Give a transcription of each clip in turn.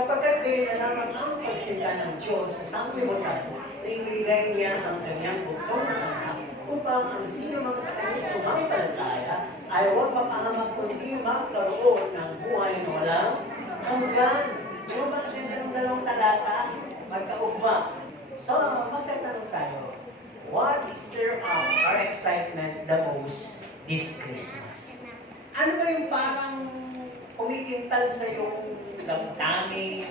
sapagkat kayo nalaman ang pagsinta ng Diyos sa sanglibutan na inilagay niya ang kanyang bugtong na anak upang ang sino mang sa kanya sumampalataya ay huwag mapahamak kundi magkaroon ng buhay na walang hanggan. Di ba ba ang dalawang talata? Magkaugma. So, magtatanong tayo, what stir up our excitement the most this Christmas? Ano ba yung parang kumikintal sa iyong damdamin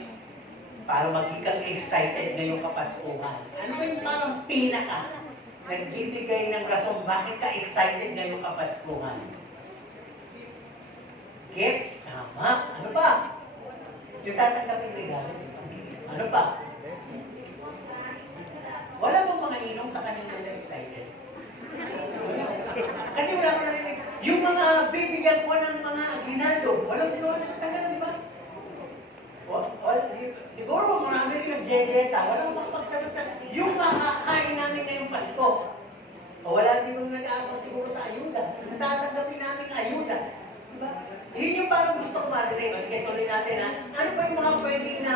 para maging kang excited ngayong Kapaskuhan? Ano ba yung parang pinaka nagbibigay ng rason bakit ka excited ngayong Kapaskuhan? Gifts? Tama. Ano pa? Yung tatanggapin regalo. Ano pa? Wala bang mga ninong sa kanila na excited? Kasi wala ko narinig. Yung mga bibigyan ko ng mga ginaldo, walang ginawa sa katanggalan, di ba? Siguro marami rin nag-jejeta, walang makapagsagot na. Yung makakain namin ngayong Pasko, o wala din mong nag-aabang siguro sa ayuda. Natatanggapin namin ayuda. Diba? Yun yung parang gusto ko marinig. Sige, tuloy natin ha. Ano pa yung mga pwede na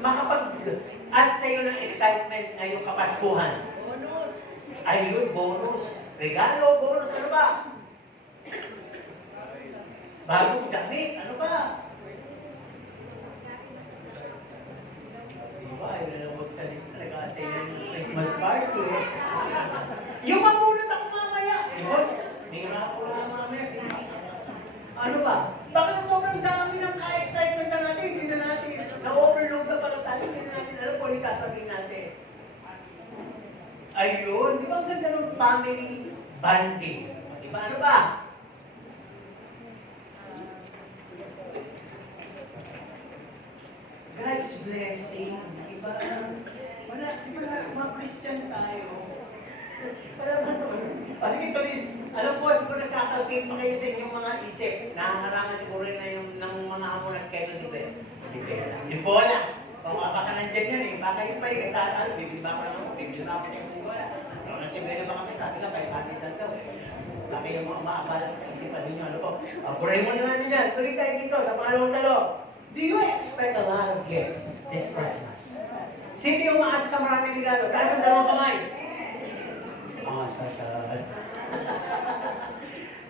makapag-add sa iyo ng excitement ngayong Kapaskuhan? Bonus! Ayun, bonus. Regalo, bonus, ano ba? Bagong damit, ano ba? Diba, ayun na lang magsalita. Nag-a-attend ng Christmas party. Yung mamunod ako mamaya. Diba? Nira ako lang mamaya. Ano ba? Bakit sobrang dami ng ka-excitement na natin, hindi na natin, na-overload na pala tayo, hindi na natin alam kung ano sasabihin natin. Ayun, di ba ang ganda ng family bonding? Di ba? Ano ba? God's blessing. Di ba? Wala, di ba mga Christian tayo? Wala ba naman? Sige, tuloy. Alam ko, siguro nagkakalkate pa kayo sa inyong mga isip. Nakaharangan siguro na yung ng mga hamon at keso di Bola. Baka nandyan yan eh. Baka yun pa yung nagtatalo. Bibili ba ako lang ako? Bibili ba ako ng Bola? Pero nagsimula naman kami. Sabi lang, kaya bakit lang daw eh. Baka yung mga maabala sa isipan ninyo. Ano po? Puray mo na natin yan. Tuloy tayo dito sa pangalawang talo. Do you expect a lot of gifts this Christmas? Sino yung maasa sa maraming regalo? Taas ang dalawang kamay. Asa siya.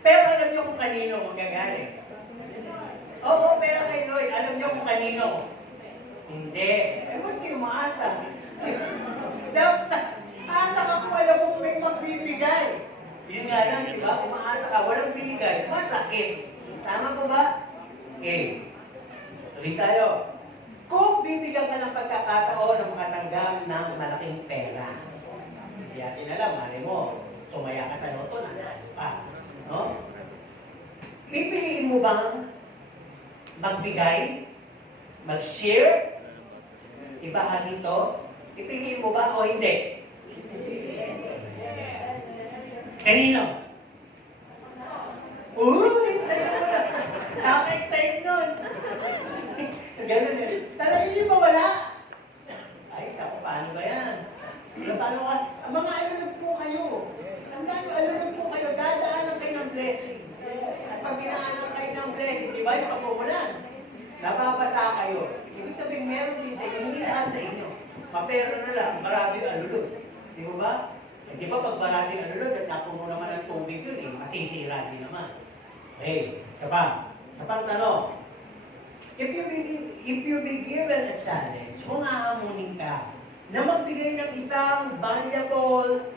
Pero alam niyo kung kanino magagaling. Oo, pero kay Lloyd, alam niyo kung kanino. Hindi. Eh, huwag kayo maasa. Dapat, asa ka kung alam kung may magbibigay. Yun nga lang, di ba? Kung maasa ka, walang binigay, masakit. Tama po ba? Okay. Tuloy tayo. Kung bibigyan ka ng pagkakataon ng makatanggap ng malaking pera, hindi natin alam, mali mo, tumaya ka sa loto, nanalo pa. No? Pipiliin mo bang magbigay, mag-share, iba ka dito? Pipiliin mo ba o hindi? Kanino? Excited mo na. Nakaka-excite nun. Ganun eh. Talagang yung mawala. Ay, ako, paano ba yan? Paano ka? Ang mga alunod po kayo. Tandaan nyo, alunod po kayo. Dadaanan kayo ng blessing. At pag binaanan kayo ng blessing, di ba yung kapumulan? Nababasa kayo. Ibig sabihin, meron din sa inyo, hindi lahat sa inyo. Mapera na lang, maraming alunod. Di ba? Eh, di ba pag maraming alunod at napuno naman ng tubig yun, eh, masisira din naman. Okay, sa pang tanong. If you be given a challenge, kung aamunin ka, na magbigay ng isang valuable,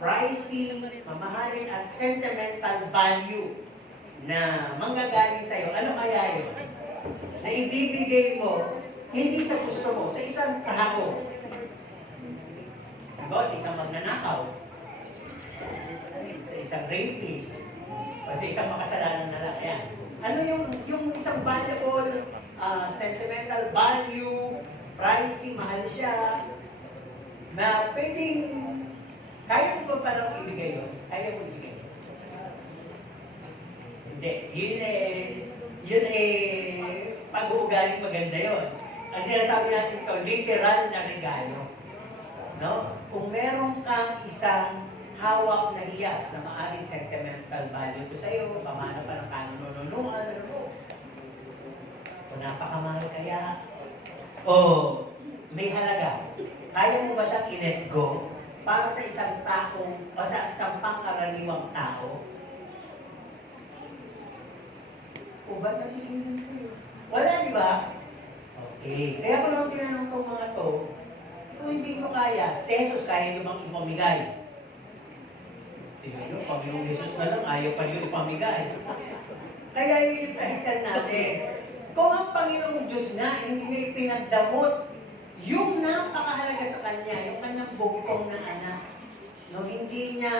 pricey, mamahalin at sentimental value na manggagaling sa'yo, ano kaya yun? Na ibibigay mo, hindi sa gusto mo, sa isang kahako. Diba? Sa isang magnanakaw, sa isang rapist, o sa isang makasalanan na lang. Ayan. Ano yung isang valuable, sentimental value, pricey, mahal siya, na pwedeng, kaya mo ba parang ibigay yun? Kaya mo ibigay yun? Hindi. Yun pag-uugaling maganda yun. Ang sinasabi natin ito, literal na regalo. No? Kung meron kang isang hawak na hiyas na maaring sentimental value ko sa iyo, pamana pa ng kanununuan, ano po? Kung napakamahal kaya, O may halaga? Kaya mo ba siyang i-let go para sa isang taong o sa isang pangkaraniwang tao? O ba't natigilan kayo? Wala, di ba? Okay. Kaya ko naman tinanong tong mga to, kung hindi ko kaya, si Jesus kaya nyo bang ipamigay? Tingnan nyo, Panginoong Jesus na lang, ayaw pa nyo ipamigay. Kaya yung kahitan natin. Kung ang Panginoong Diyos nga, hindi niya ipinagdamot yung napakahalaga sa Kanya, yung kanyang bugtong na anak. No, hindi niya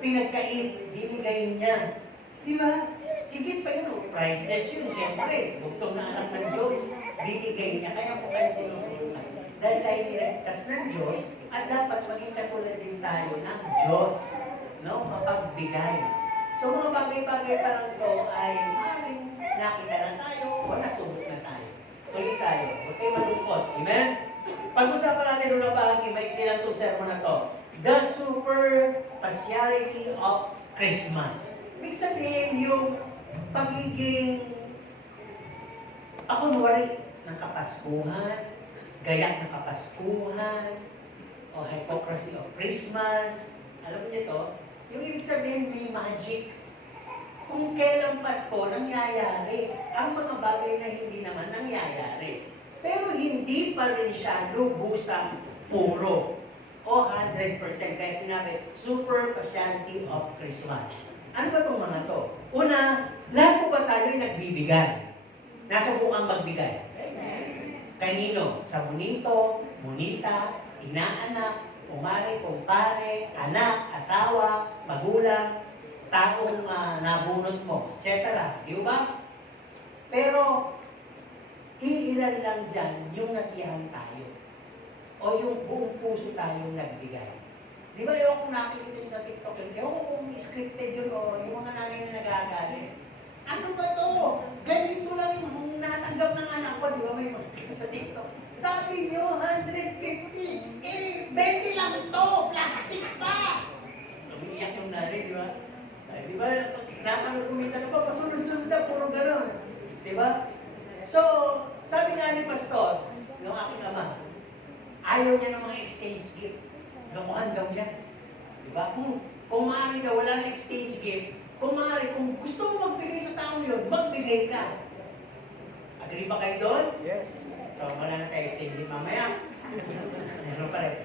pinagkait, binigay niya. Di ba? Higit pa yun, priceless yun, siyempre. Bugtong na anak ng Diyos, binigay niya. Kaya po kayo sinusunod. Dahil tayo niligtas ng Diyos, at dapat maging katulad din tayo ng Diyos. No? Mapagbigay. So mga bagay-bagay pa lang to ay maaaring nakita na tayo o nasubok na tayo. Tuloy tayo. Huwag kayo malungkot. Amen? Pag-usapan natin nung bahagi, may ilang itong sermon na to. The superficiality of Christmas. Ibig sabihin yung pagiging pakunwari ng Kapaskuhan, gayak ng Kapaskuhan, o hypocrisy of Christmas. Alam niyo to? Yung ibig sabihin may magic. Kung kailang Pasko nangyayari, ang mga bagay na hindi naman nangyayari. Pero hindi pa rin siya lubusang puro o 100%. Kaya sinabi, superficiality of Christmas. Ano ba itong mga to? Una, lahat po ba tayo ay nagbibigay? Nasubukan magbigay? Kanino? Sa bonito, monita, inaanak, kumare, kumpare, anak, asawa, magulang, taong nabunot mo, etc. Di ba? Pero, iilan lang dyan yung nasiyahan tayo. O yung buong puso tayong nagbigay. Di ba yung kung nakikita nyo sa TikTok yun, ewan ko kung scripted yun o yung mga nanay na nagagalit. Ano ba to? Ganito lang yung natanggap ng anak ko, di ba may mga sa TikTok. Sabi nyo, 150. Eh, 20 lang to, plastic pa. Umiiyak yung nanay, di ba? Ay, di ba, nakanood ko minsan ko, pasunod-sunod na, puro gano'n. Di ba? So, sabi nga ni Pastor, ng aking ama, ayaw niya ng mga exchange gift. Gamuhan daw niya. Di ba? Kung maaari daw, wala na exchange gift, kung maaari, kung gusto mo magbigay sa taong yun, magbigay ka. Agree ba kayo doon? Yes. So, wala na tayo exchange gift mamaya. Meron pa rin.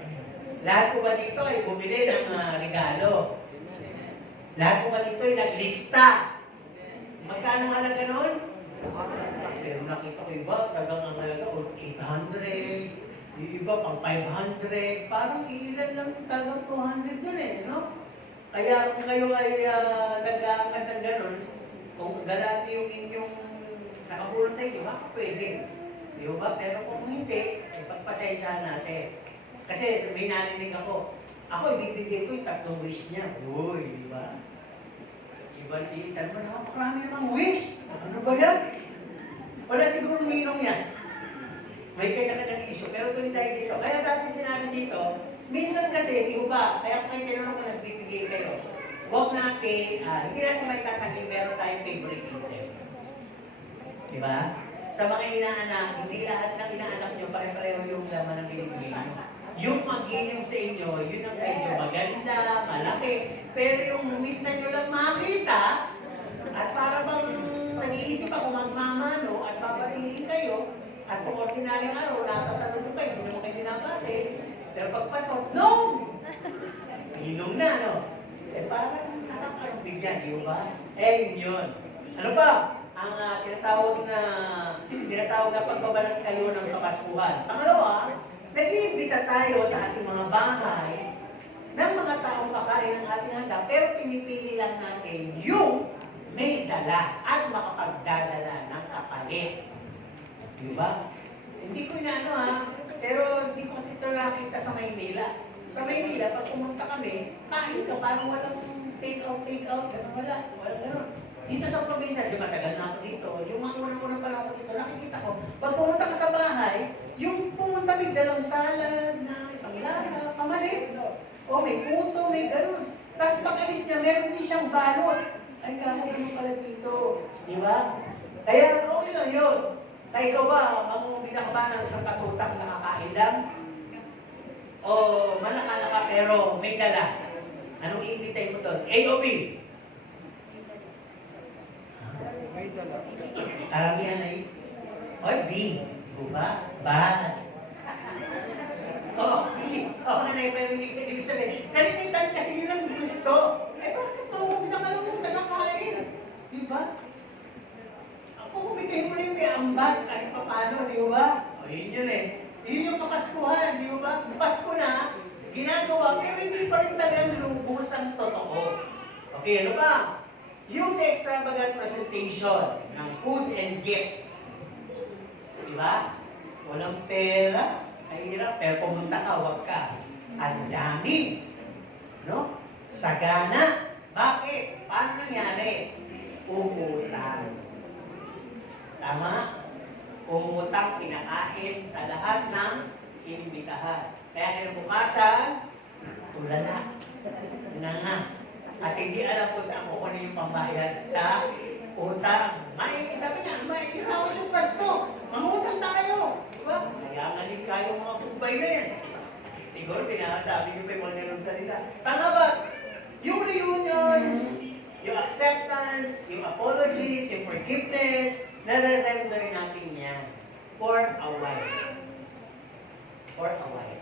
Lahat po ba dito ay bumili ng regalo? Lahat po ba dito ay naglista? Magkano halaga nun? Pero nakita ko iba, talagang ang halaga, 800. Yung iba pang 500, parang ilan lang talagang 200 yun no? Kaya kung kayo ay nag-aangat ng gano'n, kung galati yung inyong nakapulot sa inyo, pwede. Di ba? Pero kung hindi, pagpasensyahan natin. Kasi may narinig ako ibibigay ko yung 3 wish niya. Uy, di ba? Ibang iisan mo, napakarami namang wish. Ano ba yan? Wala siguro minong yan. May kanya-kanyang issue, pero tuloy tayo dito. Kaya dati sinabi dito, minsan kasi, di ba, kaya kung kayo tinanong kung nagbibigay kayo, huwag natin, hindi natin may tatangin, meron tayong favoritism. Di ba? Sa mga inaanak, hindi lahat ng inaanak nyo, pare-pareho yung laman ng binibigay nyo. Yung mag-inyong sa inyo, yun ang medyo maganda, malaki, pero yung minsan nyo lang makita, at para bang nag-iisip ako magmamano at babatiin kayo, at kung ordinaryong araw, nasa salubong kayo, hindi naman kayo binabati. Pero pagpatot, no! Inom na, no? Eh, parang nakakapagbigyan, di ba? Eh, yun. Ano ba? Ang tinatawag na pagbabalat kayo ng Kapaskuhan. Pangalawa, nag-iimbita tayo sa ating mga bahay ng mga taong kakain ng ating handa, pero pinipili lang natin yung may dala at makapagdadala ng kapalit. Diba? Hindi ko inaano pero hindi ko kasi ito nakita sa Maynila. Sa Maynila, pag pumunta kami, kain ka, parang walang take-out, gano'n, walang gano'n. Dito sa probinsya, di matagal na ako dito, yung mga unang-unang pala ako dito, nakikita ko, pag pumunta ka sa bahay, yung pumunta may dalang salad na isang lata, kamalit, o may puto, may gano'n. Tapos pag alis niya, meron din siyang balot. Ay, kamo, gano'n pala dito. Di ba? Kaya, okay lang yun. Kaya ikaw ba, mamumina ka ba ng isang katutak na kakain lang? O manaka ka pero may dala? Anong iimbitay mo doon? A o B? May dala. Karamihan ay, oy, B. Di ba? Bad. Oh, hindi. Oo, nanay, pero hindi ibig sabihin. Kalimitan kasi yun ang gusto. Eh, bakit to? Bisa ka lang mong tagakain. Di ba? Ako, kumitin mo na yung may ambag kahit pa paano, di ba? O, yun eh. Yun yung kapaskuhan, di ba? Pasko na, ginagawa, pero hindi pa rin talagang lubos ang totoo. Okay, ano ba? Yung extravagant presentation ng food and gifts. Di ba? Walang pera, ay hirap, pero pumunta ka, huwag ka. Ang dami. No? Sagana. Bakit? Paano nangyari? Umutang. Tama? Umutang pinakain sa lahat ng inimbitahan. Kaya kinabukasan, tulala. Nga. At hindi alam ko saan kukunin yung pambayad sa utang. May, sabi nga, may iraos yung Pasko. Mangutang tayo. Diba? Kaya nga din kayo mga bumbay na yan. Siguro pinakasabi niyo kay Mona ng salita. Tama ba? Yung reunions, yung acceptance, yung apologies, yung forgiveness, nare-render natin yan for a while. For a while.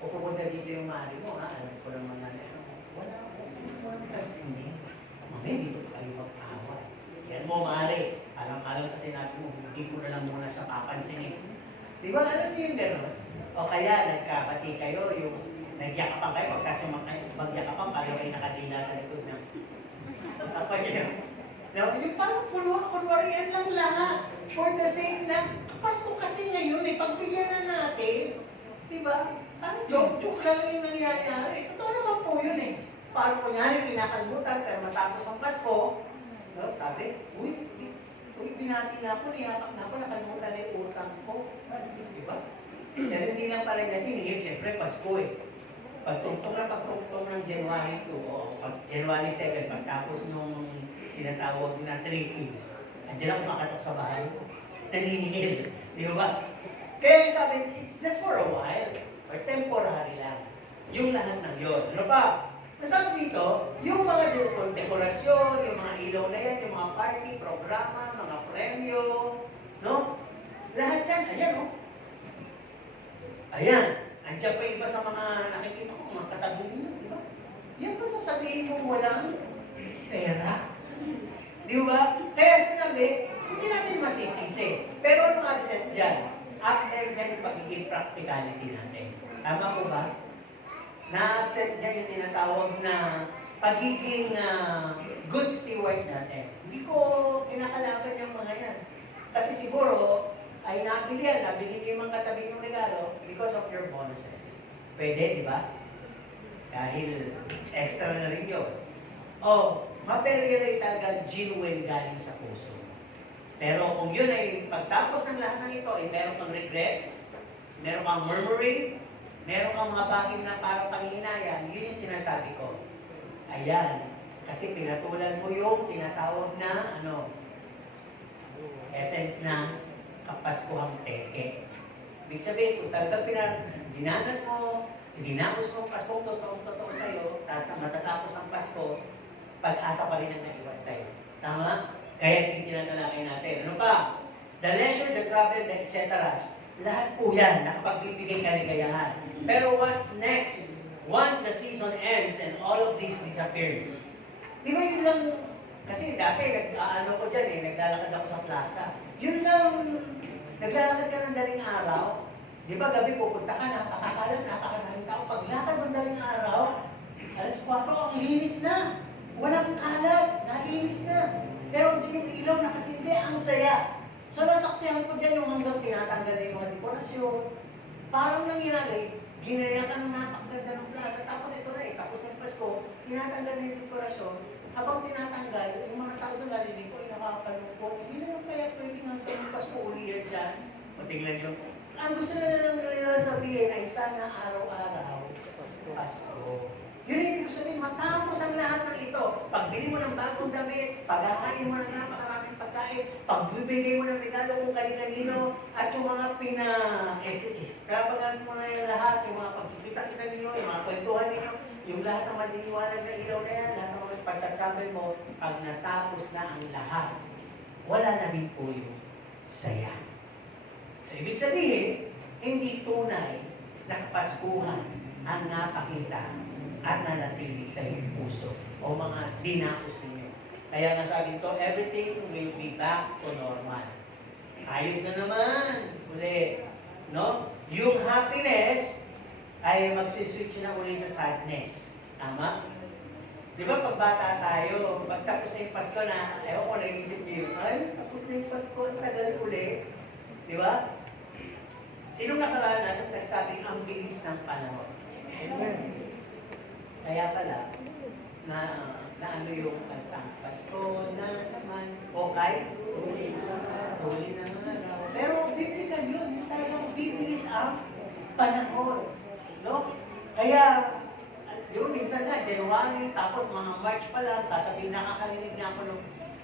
O pupunta dito yung mari mo, ha? Alam ko naman na wala akong tansinin. Mamaya dito kayo mag-away. Yan mo, mari. Alam-alam sa sinabi mo, hindi ko na lang muna siya papansinin. Di ba, alam niyo yung gano'n? O kaya, nagkabati kayo, yung nagyakapan kayo, pagkas yung magyakapan, pareho kayo nakadila sa likod ng kapag yun. Yung parang kunwarian lang lahat. For the sake na, Pasko kasi ngayon, pagbigyan na natin. Di ba? Parang joke-joke lang yung nangyayari. Totoo naman po yun eh. Parang kunyari, kinakalimutan, pero matapos ang Pasko, no, sabi, uy, binati na ako, niyakap na ako, nakalimutan na yung utang ko. Di ba? Yan hindi lang pala niya sinigil, siyempre Pasko eh. Pagtungtong ng January 2, o January 7, pagtapos nung tinatawag na 3 Kings, andiyan ako makatok sa bahay ko. Naniningil. Di ba? Kaya sabi, it's just for a while, or temporary lang. Yung lahat ng yun. Ano pa? Nasabi dito, yung mga dekorasyon, yung mga ilaw na yan, yung mga party, programa, mga premyo, no? Lahat yan, ayan, no? Ayan. Andiyan pa iba sa mga nakikita ko, mga katabi ninyo, di ba? Yan ba sasabihin mo walang pera? Di ba? Kaya sinabi, hindi natin masisisi. Pero anong absent dyan? Absent dyan yung pagiging practicality natin. Tama po ba? Na-absent dyan yung tinatawag na pagiging good steward natin. Hindi ko kinakalaban yung mga yan. Kasi siguro, ay nabili yan, nabili yung mga katabi ng regalo because of your bonuses. Pwede, di ba? Dahil extra na rin yun. O, material ay talaga genuine galing sa puso. Pero kung yun ay pagtapos ng lahat ng ito, ay meron kang regrets, meron kang murmuring, meron kang mga bagay na parang panghihinayang, yun yung sinasabi ko. Ayan. Kasi pinatulan mo yung tinatawag na, essence ng kapaskuhang teke. Ibig sabihin, kung talagang dinamos mo ang Pasko, totoo sa'yo, matatapos ang Pasko, pag-asa pa rin ang naiwan sa'yo. Tama? Kaya tinanalangin natin. Ano pa? The leisure, the travel, the etc. Lahat po yan, nakapagbibigay kaligayahan. Pero what's next? Once the season ends and all of this disappears. Di ba yun lang, kasi dati, naglalakad ako sa plaza. Yun lang, naglalakad ka ng daling araw. Di ba gabi pupunta ka, napakadaling tao. Paglakad ng daling araw, alas 4, ang linis na. Walang kalat, nalinis na. Pero hindi yung ilaw nakasindi, ang saya. So nasaksihan ko dyan yung hanggang tinatanggal na yung mga dekorasyon. Parang nangyari, ginaya ka ng napakaganda ng plaza. Tapos ito na tapos ng Pasko, tinatanggal na yung dekorasyon. Habang tinatanggal, yung mga tao doon narinig ko, nakakalungkot. Hindi naman kaya pwedeng hanggang ng Pasko uliyan dyan. O tingnan nyo. Ang gusto na lang sabihin ay sana araw-araw Pasko. Yun yung ibig sabihin, matapos ang lahat ng ito. Pagbili mo ng bagong damit, pagkakain mo ng napakaraming pagkain, pagkain, pagbibigay mo ng regalo kung kani-kanino, at yung mga extravagance mo na yung lahat, yung mga pagkikita-kita ninyo, yung mga kwentuhan ninyo, yung lahat ng maliliwanag na ilaw na yan, lahat ng mga pagtatravel mo, pag natapos na ang lahat, wala na rin po yung saya. So, ibig sabihin, hindi tunay na kapaskuhan ang napakita at nanatili sa iyong puso o mga dinaos ninyo. Kaya nga sabi ko, everything will be back to normal. Ayod na naman. Uli. No? Yung happiness ay magsiswitch na uli sa sadness. Tama? Di ba pag bata tayo, pag tapos na yung Pasko na, ewan ko, naisip niyo, ay, tapos na yung Pasko, ang tagal uli. Di ba? Sinong nakaranas at nagsabing ang bilis ng panahon? Amen. Kaya pala, na ano yung kantang Pasko na naman, okay? Huli na nga. Pero biblical yun, yung talagang bibilis ang panahon. No? Kaya, yun, minsan nga, January, tapos mga March pa lang, sasabihin, nakakalinig na ako nung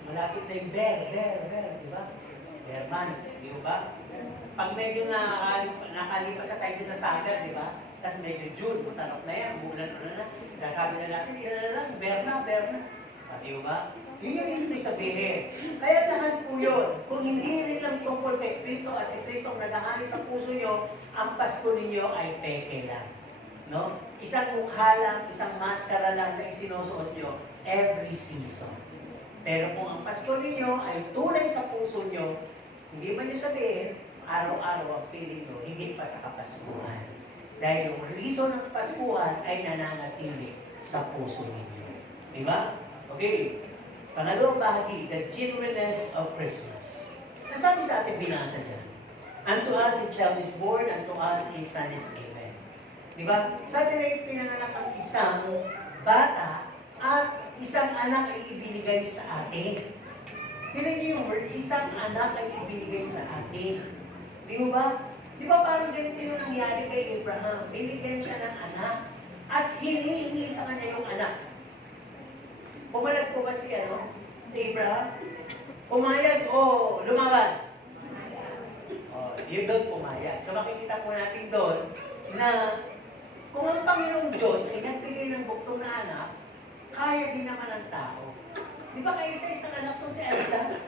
malapit na yung bear, di ba? Bear months, di ba? Pag medyo nakalipas sa tayo sa summer, di ba? Tapos medyo June, masarap na yan, bulan na. Sasabi na natin, hindi na lang, bear na. Di ba? Yun yung ibig sabihin. Kaya lahat po yun. Kung hindi rin lang tungkol kay Kristo at si Kristo ang naghahari sa puso nyo, ang Pasko ninyo ay peke lang. No? Isang mukha lang, isang maskara lang na isinusuot nyo every season. Pero kung ang Pasko ninyo ay tunay sa puso nyo, hindi man nyo sabihin, araw-araw ang feeling nyo, higit pa sa Kapaskuhan. Dahil yung reason ng Paskuhan ay nananatili sa puso ninyo. Diba? Okay. Pangalawang bahagi, the genuineness of Christmas. Nasabi sa ating binasa dyan, unto us a child is born, unto us a son is given. Diba? Sa atin ay pinanganak ang isang bata at isang anak ay ibinigay sa atin. Tingnan niyo yung word, isang anak ay ibinigay sa atin. Di ba? Di ba parang ganito yung nangyari kay Abraham? Binigyan siya ng anak at hinihingi sa kanya yung anak. Pumalag po ba si Abraham? Pumayag o lumaban? Yun doon pumayag. So makikita po natin doon na kung ang Panginoong Diyos ay nagbigay ng buktong na anak, kaya din naman ang tao. Di ba kaya sa isang anak to si Elsa?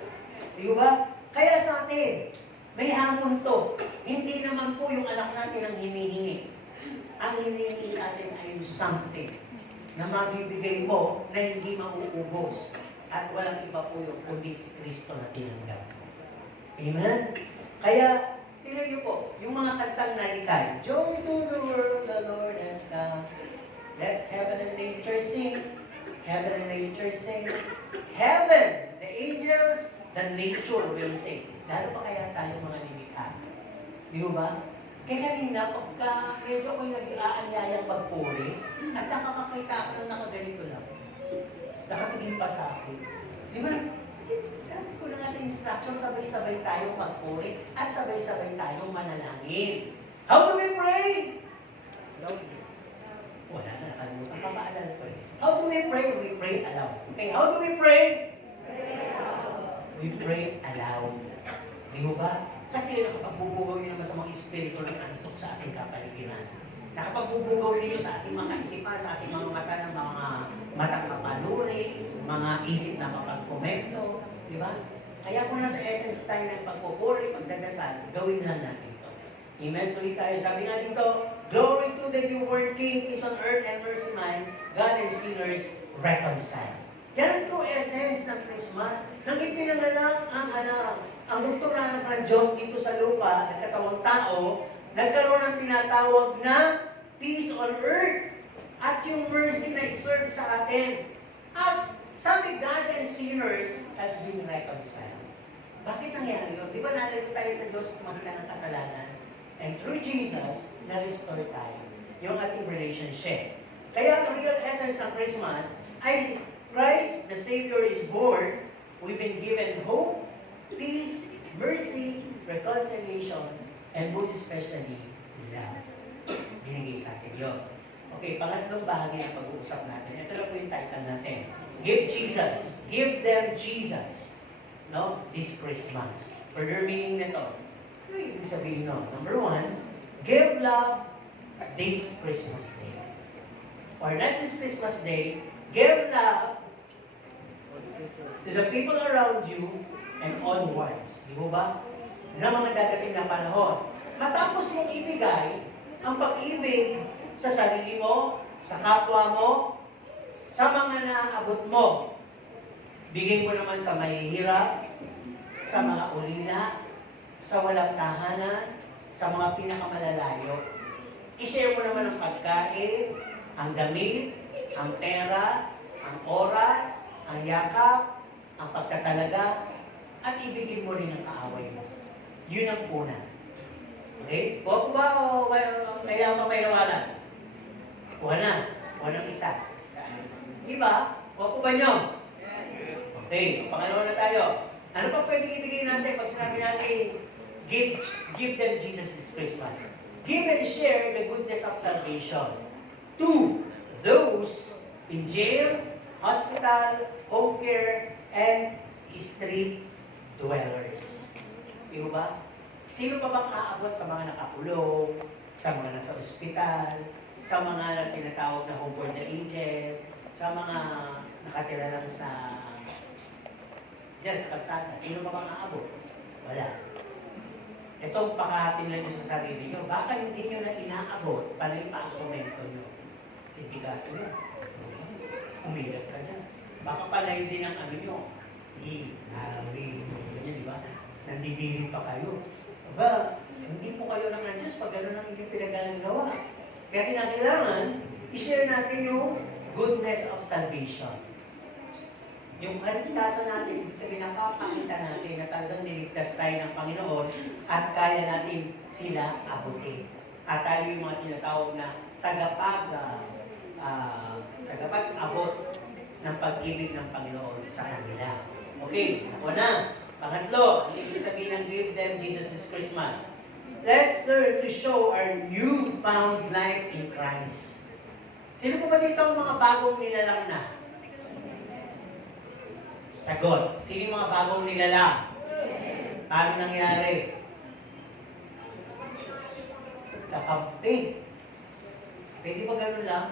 Di ba? Kaya sa atin, may hamon to. Hindi naman po yung anak natin ang hinihingi. Ang hinihingi natin ay yung something na mabibigay mo na hindi mauubos. At walang iba po yung kundi si Kristo na tinanggap. Amen? Kaya, tingnan niyo po, yung mga kantang nalikay, Joy to the world, the Lord has come. Let heaven and nature sing. Heaven and nature sing. Heaven, the angels, the nature will sing. Lalo pa kaya tayo mga limita? Di ba? Kaya kanina, pagka medyo ako'y nag-aanyayang magpuri, at nakakakita ako na nakaganito lang. Nakatingin pa sa akin. Di ba? Sabi ko na nga sa instruction, sabay-sabay tayong magpuri at sabay-sabay tayong manalangin. How do we pray? Wala na, nakalimutan pa maalala ko eh. How do we pray? We pray aloud. Okay, how do we pray? We pray aloud. Di ba? Kasi nakapagbubugaw yun naman sa mga espiritu ng antok sa ating kapaligiran. Nakapagbubugaw ninyo sa ating mga isipan, sa ating mga mata ng mga matang mapanuri, mga isip na mapagkomento. Di ba? Kaya kung nasa essence tayo ng pagpupuri, pagdadasal, gawin lang natin ito. Amen. Tuloy tayo. Sabi nga dito, glory to the newborn King, peace on earth and mercy mine, God and sinners reconcile. Yan ang true essence ng Christmas. Nang ipinanganak ang anak, ang doktora ng Diyos dito sa lupa, nagkatawang tao, nagkaroon ng tinatawag na peace on earth at yung mercy na iserve sa atin. At sabi, God and sinners has been reconciled. Bakit nangyari yun? Di ba nalayo tayo sa Diyos kumakita ng kasalanan? And through Jesus, na-restore tayo yung ating relationship. Kaya ang real essence ng Christmas ay Christ, the Savior, is born. We've been given hope, peace, mercy, reconciliation, and most especially, love. Binigay sa atin yun. Okay, pangatlong bahagi ng pag-uusap natin. Ito na po yung title natin. Give Jesus. Give them Jesus. no, this Christmas. Further meaning nito. Ano ibig sabihin no? Number one, give love this Christmas Day. Or not just Christmas Day, give love to the people around you and onwards. Di mo ba? Na mga dadating na panahon. Matapos mong ibigay ang pag-ibig sa sarili mo, sa kapwa mo, sa mga naabot mo. Bigay mo naman sa mahihirap, sa mga ulila, sa walang tahanan, sa mga pinakamalalayo. I-share mo naman ang pagkain, ang damit, ang pera, ang oras, ang yakap, ang pagtatalaga, at ibigay mo rin ang kaaway mo. Yun ang una. Okay? Kuha po ba o kailangan may nawalan? Kuha na. Kuha ng isa. Diba? Kuha po ba nyo? Okay. Pangalawa na tayo. Ano pa pwede ibigay natin pag sinabi natin, give them Jesus this Christmas? Give and share the goodness of salvation to those in jail, hospital, home care, and street dwellers. Di ba? Sino pa bang aabot sa mga nakakulong, sa mga nasa ospital, sa mga tinatawag na home for the aged, sa mga nakatira lang sa diyan sa kalsada? Sino pa bang aabot? Wala. Itong pakahatin lang nyo sa sarili nyo, baka hindi nyo na inaabot, panay pa ang komento nyo. Sindikato nyo. Umilat ka dyan. Baka panay din ang ano nyo. Ganyan, di ba? Nandibihim pa kayo. Aba, hindi po kayo lang ng Diyos pag gano'n ang inyong pinagagawa. Kaya kinakailangan, i-share natin yung goodness of salvation. Yung kaligtasan natin, sabihin napapakita natin na talagang niligtas tayo ng Panginoon at kaya natin sila abutin. At tayo yung mga tinatawag na tagapag-abot ng pag-ibig ng Panginoon sa kanila. Okay, ako na. Pangatlo, ang ibig sabihin ng give them Jesus this Christmas. Let's learn to show our newfound life in Christ. Sino po ba dito ang mga bagong nilalang na? Sagot. Sino yung mga bagong nilalang? Paano nangyari? Nakampi. Pwede ba ganun lang?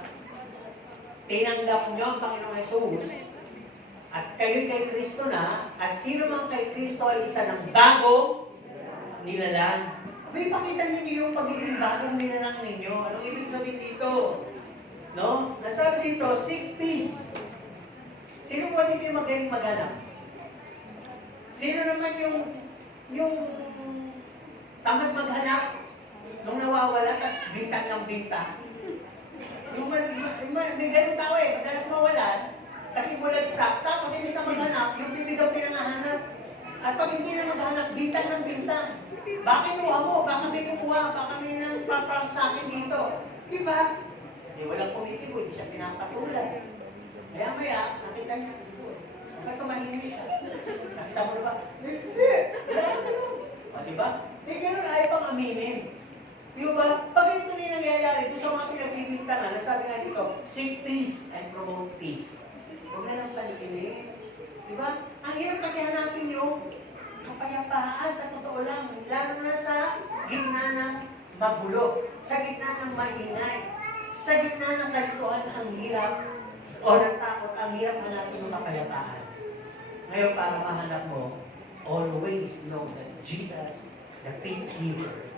Tinanggap nyo ang Panginoong Jesus at kayo kay Kristo na, at sino man kay Kristo ay isa ng bagong nilalang. May pakita ninyo yung pagiging bagong nilalang ninyo. Anong ibig sabihin dito? No? Nasabi dito, seek peace. Sino po dito yung magaling maghanap? Sino naman yung tamad maghanap nung nawawala at bintang ng bintang? May ganun tao eh, madalas mawalan, kasi bulagsak, tapos inis na maghanap, yung bibigang pinangahanap. At pag hindi na maghanap, bintang ng bintang. Bakit kuha mo? Baka may kumuha, baka may nang paparang sa akin dito. Diba? Di walang kumitibo, di siya pinapatulan. Maya-maya, nakita niya dito. Bakit tumahimik siya? Nakita mo na ba? Hindi! Wala ka lang. O, diba? Di ganun, ayaw pang aminin. Diba? Pag ito na yung nangyayari, doon sa mga pinagbibintangan, nasabi nga dito, seek peace and promote peace. Huwag na lang pansinin. Diba? Ang hirap kasi hanapin yung kapayapaan sa totoo lang, lalo na sa gitna ng magulo, sa gitna ng maingay, sa gitna ng kalituhan, ang hirap o ng takot, ang hirap hanapin yung kapayapaan. Ngayon, para mahanap mo, always know that Jesus, the peace giver,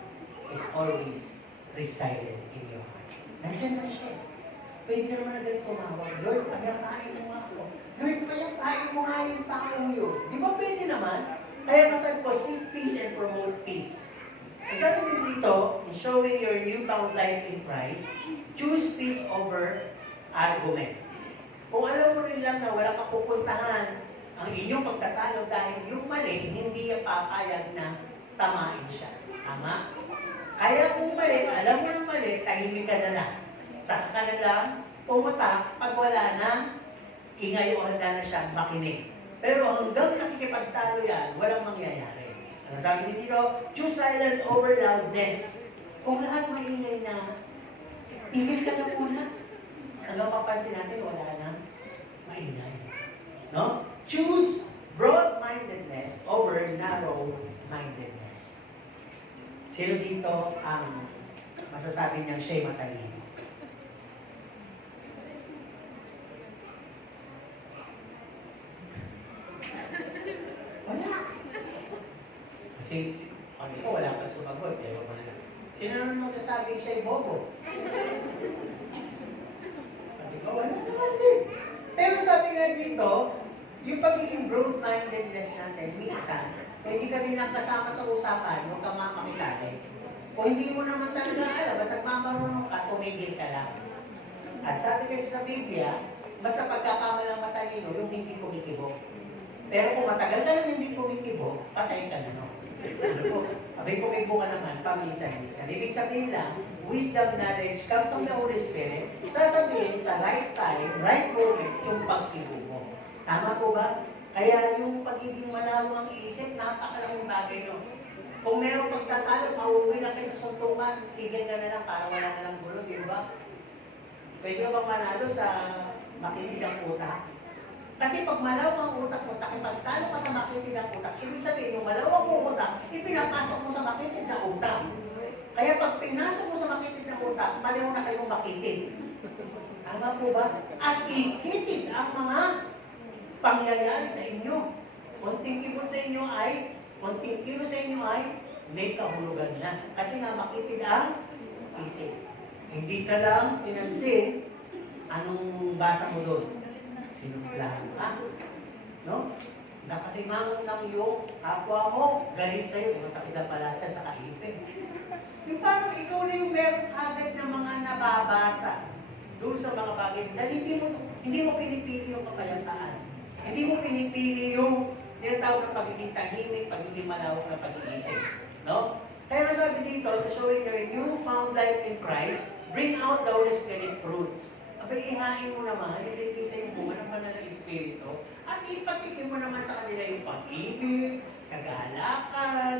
is always resided in your heart. Nandiyan na siya. Pwede naman na ganito tumawag, Lord, payapain mo nga ako. Lord, payapain mo nga yung tao yun. Di ba pwede naman? Kaya masabi ko, seek peace and promote peace. Ang sabi din dito, in showing your newfound life in Christ, choose peace over argument. Kung alam mo rin lang na wala kang pupuntahan ang inyong pagtatalo dahil yung mali, hindi papayag na tamain siya. Tama? Kaya kung mali, alam mo ng mali, tahimik ka na lang. Saka ka na lang pumutak pag wala na, ingay o handa na siyang makinig. Pero hanggang nakikipagtalo yan, walang mangyayari. Ang sabi dito, choose silent over loudness. Kung lahat maingay na, tigil ka na muna. Hanggang mapansin natin, wala na maingay. No? Choose Broad-mindedness over narrow-mindedness. Sino dito ang masasabi niyang siya'y matalino? Wala. Kasi, ito, wala pa sumagot. Ewan mo na lang. Sino naman magsasabing siya'y bobo? Sabi ko, wala naman din. Pero sabi nga dito, yung pagiging broad-mindedness natin, minsan, hindi ka rin nakasama sa usapan, huwag kang makakisali. O hindi mo naman talaga alam, at nagmamarunong ka, tumigil ka lang. At sabi kasi sa Biblia, basta pagkakamalang matalino, yung hindi kumikibo. Pero kung matagal ka lang hindi kumikibo, patay ka na, no? Ano po? Abay kumibo ka naman, paminsan-minsan. Ibig sabihin lang, wisdom, knowledge comes from the Holy Spirit. Sasabihin sa right time, right moment, yung pagkibo mo. Tama po ba? Kaya yung pagiging malawang isip, napakalaking bagay, no? Kung mayroong pagtatalag, mauuwi na kayo sa suntukan, tigil ka na lang para wala na lang gulo, di ba? Pwede ka bang manalo sa makinig ang utak? Kasi pag malaw ang utak mo, takipagtalo ka sa makinig ang utak, ibig sabihin, yung malawang mo utak, ipinapasok mo sa makinig na utak. Kaya pag pinasok mo sa makinig na utak, pareho na kayong makinig. Tama po ba? At ikitig ang mga pangyayari sa inyo. Konting kibot sa inyo ay, konting kilo sa inyo ay, may kahulugan na. Kasi nga makitig ang isip. Hindi ka lang pinansin, anong basa mo doon? Sinumplahan ka. No? Nakasimangon ng iyong kapwa mo, galit sa'yo, masakit ang palatsan sa kaipin. Yung parang ikaw na yung meron agad na mga nababasa doon sa mga bagay. Dahil hindi mo pinipili yung kapayapaan. Hindi mo pinipili yung tinatawag na pagiging tahimik, pagiging malawak na pag-iisip. No? Kaya masabi dito, sa showing your newfound life in Christ, bring out the Holy Spirit fruits. Abay, ihain mo naman, ilagay sa yung bunga ng banal na Espiritu, at ipatikin mo naman sa kanila yung pag-ibig, kagalakan,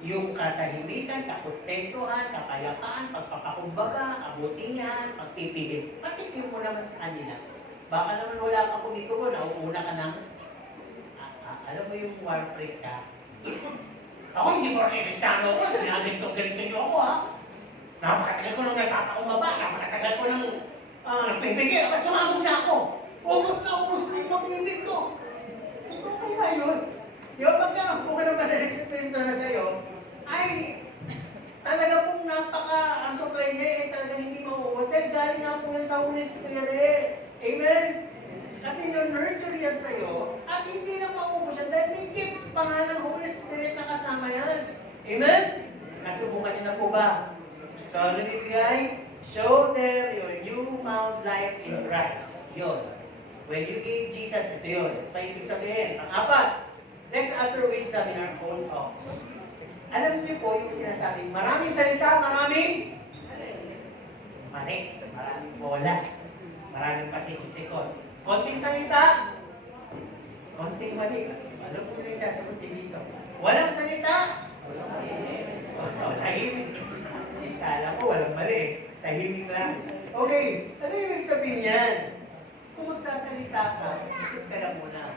yung katahimikan, kakontentuhan, kapayapaan, pagpapakumbaga, kabutihan, pagpipigil. Patikin mo naman sa kanila. Baka naman wala ka kumitubo, nauuna ka ng, alam mo yung war freak ka. Ako hindi mo rin Kristiyano ako, galing nyo ako ha. Napakatagal ko nang nagpapakumbaba, napakatagal ko nang nagpipigil, at sumabog na ako. Ubus na yung pag-ibig ko. Ito kaya yun. Yung pagka, kung ano man na-discipline na sa'yo, ay talaga pong ang supply niya ay talaga hindi mauubos. Dahil galing nga po yan sa Holy Spirit. Amen? At ino-nurture yan sa'yo, at hindi lang mauubos yan, dahil may gifts pa nga ng Holy Spirit na kasama yan. Amen? Nasubukan niyo na po ba? So, ano bibigay? Show them your newfound life in Christ. Yun. When you gave Jesus, ito yun. Ito ibig sabihin. Pang-apat, let's utter wisdom in our own talks. Alam niyo po yung sinasabing, maraming salita, maraming mali, maraming bola, maraming pasikot-sikot. Konting salita, konting mali. Alam po nila yung sasagutin dito. Walang salita, tahimik. Kala ko walang mali. Tahimik lang. Okay, ano yung sabihin niyan? Kung magsasalita ka, isip ka na muna.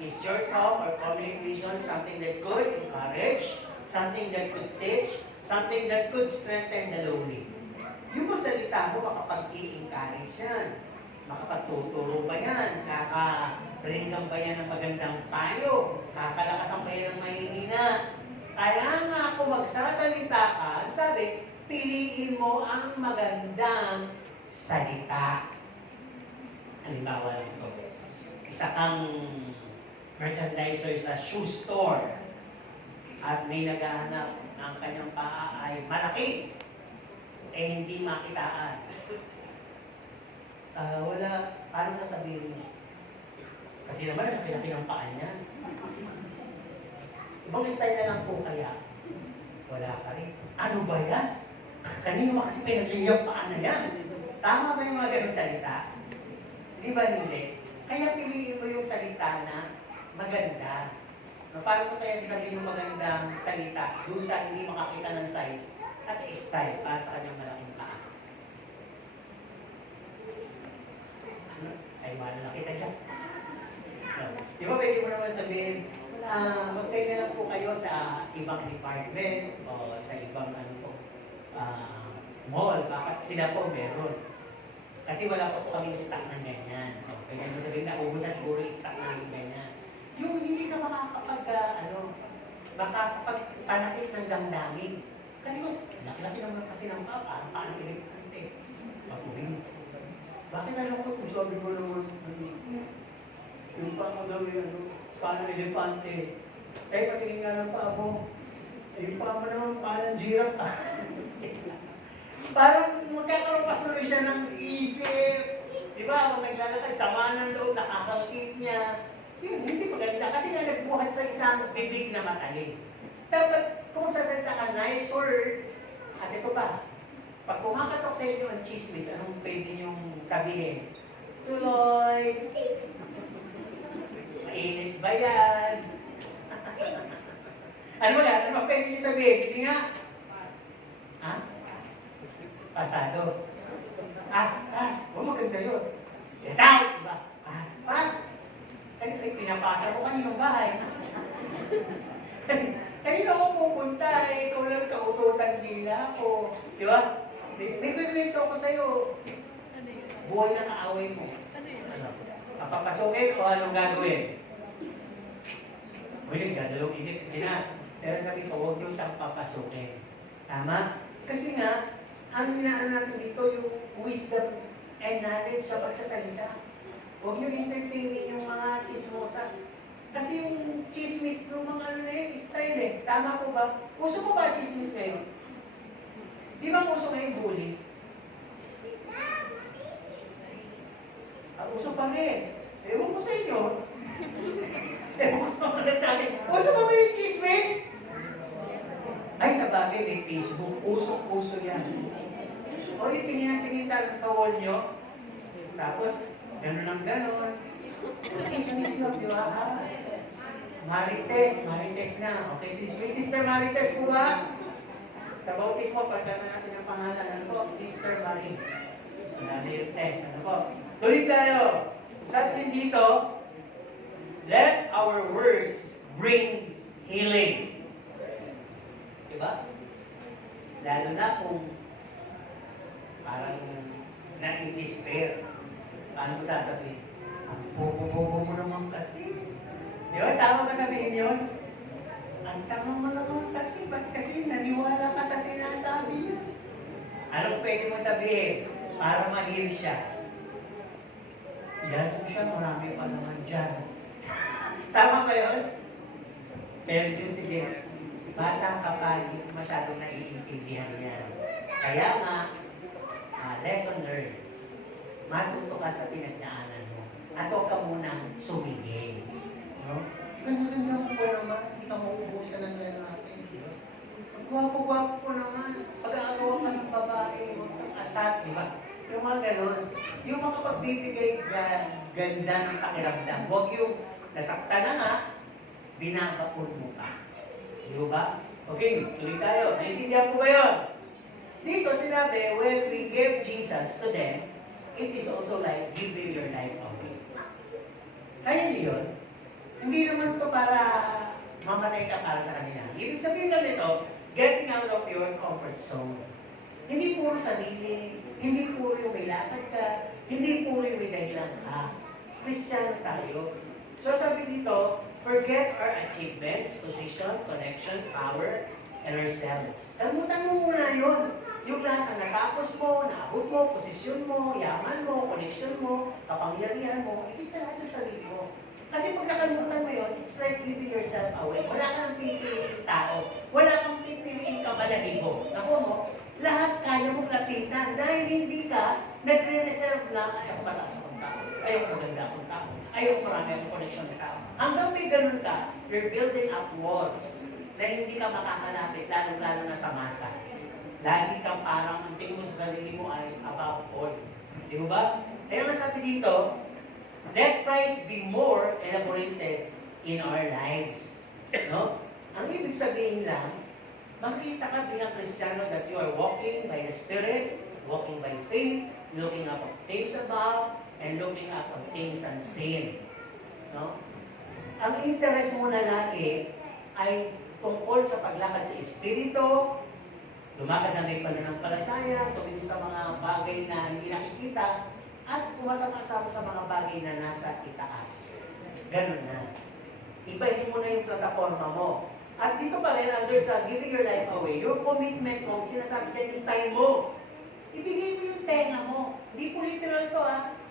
Is your talk or communication something that could encourage, something that could teach, something that could strengthen the lowly? Yung magsalita mo, makapag-i-encourage yan. Makapagtuturo ba yan? Kakaringgan ba yan ng magandang payo? Kakalakasan ba yan ng mahihina? Kaya nga kung magsasalita ka, sabi, piliin mo ang magandang salita. Halimbawa lang ito. Isa kang merchandiser sa shoe store at may naghahanap ng kanyang paa ay malaki hindi makitaan. Wala, paano sasabihin mo? Kasi naman napilaki ng paa niya. Ibang style na lang po kaya. Wala ka rin. Ano ba yan? Kanino mo kasi pinagliyang paa na yan? Tama ba yung mga ganong salita? Di ba hindi? Kaya piliin mo yung salita na maganda. Paano mo kaya sabihin yung magandang salita doon sa hindi makakita ng size at style para sa kanyang malaking paa? Ano? Ay, malaki ka dyan. No. Di ba pwede mo naman sabihin, magkayo na lang po kayo sa ibang department o sa ibang ano po, mall, bakit sila po meron. Kasi wala pa po kaming stock ng ganyan. O, pwede mo sabihin na ubos na siguro yung stock namin ganyan. Yung hindi ka makakapagpanakit ng damdamin. Kasi laki-laki naman kasi ng parang paano elepante. Mapuling. Bakit alam ko kung sabi mo naman, yung pa daw yung paano elepante. Eh, patingin nga ng paa mo. Yung paa mo naman, paano giraffe ka. Parang magkakaroon pa siya ng isip. Di ba? Kung naglalakad, sama ng loob, nakakalkit niya. Yun, hindi maganda. Kasi nga nagbuhat sa isang bibig na matalim. Dapat, kung sasalita ka, nice word. At ito pa, pag kumakatok sa inyo ang chismis, anong pwede niyong sabihin? Tuloy. Mainit ba yan? Ano ba yan? Ano ba pwede niyo sabihin? Sige nga. Ha? Pasado. Pas. Oh, maganda yun. Get out! Diba? Pas. Ay, pinapasa mo kaninong bahay. Kanino ako pupunta? Ikaw lang kaututan nila ako. Di ba? May kwento ako sa'yo. Buhay na kaaway mo. Ano? Papapasukin o anong gagawin? Uy, dadalong isip. Sige na. Pero sabi ko, huwag niyo siyang papasukin. Tama? Kasi nga, ang hinaan natin dito yung wisdom and knowledge sa pagsasalita. Huwag niyo entertainin yung mga chismosa. Kasi yung chismis ng mga ano na yun, style eh. Tama po ba? Uso mo ba chismis ngayon? Di ba uso ngayon bully? Uso pa rin. Ewan ko sa inyo. Ewan ko sa mga nagsabi. Uso pa ba yung chismis? Ay, sa bagay, may Facebook. Usok-uso yan. O yung tingin sa wall nyo. Tapos, gano'n ang gano'n. Chismis yun, di ba? Marites na. Okay, Sister Marites po ba? Sa bautismo, pagka natin ang pangalan. Ano po? Sister Marie. Marites. Ano po? Tuloy tayo. Sabi din dito, let our words bring healing. Diba? Lalo na kung parang na-despair. Paano mo sasabihin? Ang bobo-bobo mo naman kasi. Di ba? Tama ba sabihin yun? Ang tama mo naman kasi. Ba't kasi naniwala ka sa sinasabi niya? Anong pwede mo sabihin? Para ma-heal siya. Yan po siya, marami pa naman dyan. Tama ba yun? Pero sige, bata ka pa, hindi masyadong naiintindihan yan. Kaya nga, lesson learned. Matuto ka sa pinagdaanan mo. At huwag ka munang sumigay. No? Ganda-ganda mo po naman. Hindi ka mauubusan ng lalaki. Gwapo-gwapo po naman. Pag-aagawa ka ng babae, huwag kang atat, di ba? Yung mga ganon. Yung makapagbibigay ganda ng pakiramdam. Huwag yung nasakta na nga, binabaon mo pa. Di ba? Okay, tuloy tayo. Naintindihan po ba yun? Dito sinabi, when we give Jesus to them, it is also like giving your life away. Kaya niyo yun? Hindi naman to para mamatay ka para sa kanila. Ibig sabihin lang nito, getting out of your comfort zone. Hindi puro sarili, hindi puro yung may lakad ka, hindi puro yung may dahilan ka. Kristiyano tayo. So sabi dito, forget our achievements, position, connection, power, and ourselves. Kalimutan mo muna yun. Yung lahat ang natapos mo, naabot mo, posisyon mo, yaman mo, connection mo, kapangyarihan mo, ibig sa lahat ng sarili mo. Kasi pag nakalimutan mo yun, it's like giving yourself away. Wala ka nang pipiliin tao. Wala kang pipiliin kabalahibo. Naku mo, lahat kaya mong lapitan dahil hindi ka nagre-reserve na ayaw malakas akong tao, ayaw maganda akong tao, ayaw marami akong connection ng tao. Hanggang may ganun ka, you're building up walls na hindi ka makakalapit, lalo-lalo na sa masa. Lagi kang parang ang tingin mo sa sarili mo ay above all. Di ba? Kaya masabi dito, let Christ be more elaborated in our lives. No? Ang ibig sabihin lang, makita ka bilang Kristiyano that you are walking by the Spirit, walking by faith, looking up on things above, and looking up on things unseen. No? ang interest mo na lagi ay tungkol sa paglakad sa Espiritu, lumakad na may pananampalataya, tumingin sa mga bagay na hindi nakikita, at umasama-sama sa mga bagay na nasa itaas. Ganun na. Ibahin mo na yung plataforma mo. At dito pa rin, under sa giving your life away, yung commitment mo, sinasabi dyan yung time mo. Ibigay mo yung tenga mo. Hindi po literal to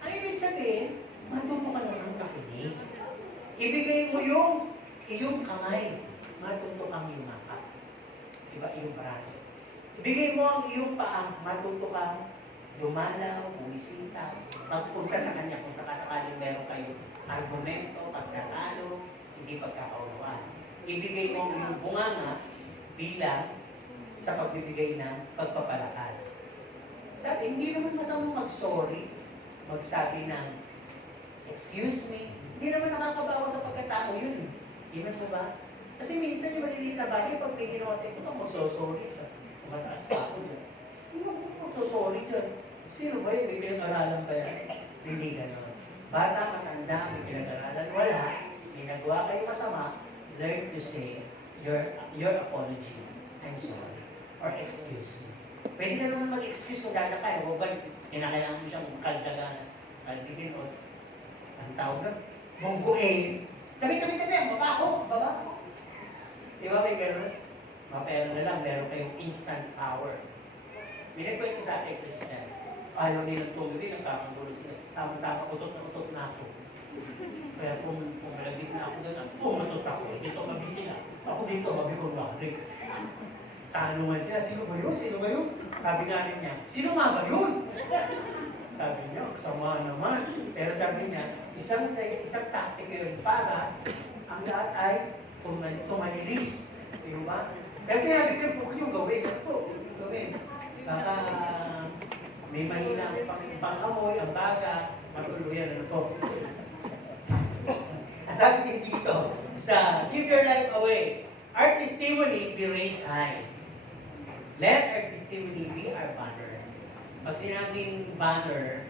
Ang ibig sabihin, matuto ka naman makinig. Ibigay mo yung iyong kamay. Matuto kang yumakap. Diba? Iyong braso. Ibigay mo ang iyong paa. Matuto kang dumalaw, bumisita, pagpunta sa kanya kung sakasakaling meron kayong argumento, pagkatalo, hindi pagkakaunawaan. Ibigay mo ang iyong bunganga bilang sa pagbibigay ng pagpapalakas. Sabi, hindi naman masamang mag-sorry, magsabi ng, excuse me, hindi naman nakakabawa sa pagkatao yun. Iman mo ba? Kasi minsan yung maliliit na bagay, pag may ginawa tayo, ito, magsosorry siya. Kumataas pa ako dyan. Hindi mo magsosorry dyan. Sino ba yun? May pinag-aralan ba yan? Hindi gano'n. Bata, matanda, may pinag-aralan. Wala. May nagawa kayo masama, learn to say your apology. I'm sorry. Or excuse me. Pwede na naman mag-excuse kung dada kayo. Huwag ba, kinakailangan mo siyang kaldagan. Kaldigin o, ang tawag na, mungguin. Tabi, mabako. Di ba may gano'n? Mapera na lang, meron kayong instant power. Binigay ko sa ating Christian. Ayaw nilang tumuli, nagkakagulo sila. Tama-tama, utot na ako. Kaya kung malagit na ako doon, umatot ako. Dito mabi sila. Ako dito, mabi ko lang. Tanungan sila, sino ba yun? Sabi nga rin niya, sino nga ba yun? Sabi niya, sama naman. Pero sabi niya, isang tactic yun para ang lahat ay tumalilis. Di ba? Pero sinabi ko, huwag yung gawin. Ano po? Huwag yung gawin. Baka may mahina pang-amoy, ang baga, matuluyan ano po. Sabi din dito, sa Give Your Life Away, our testimony be raised high. Let our testimony be our banner. Pag sinabing banner,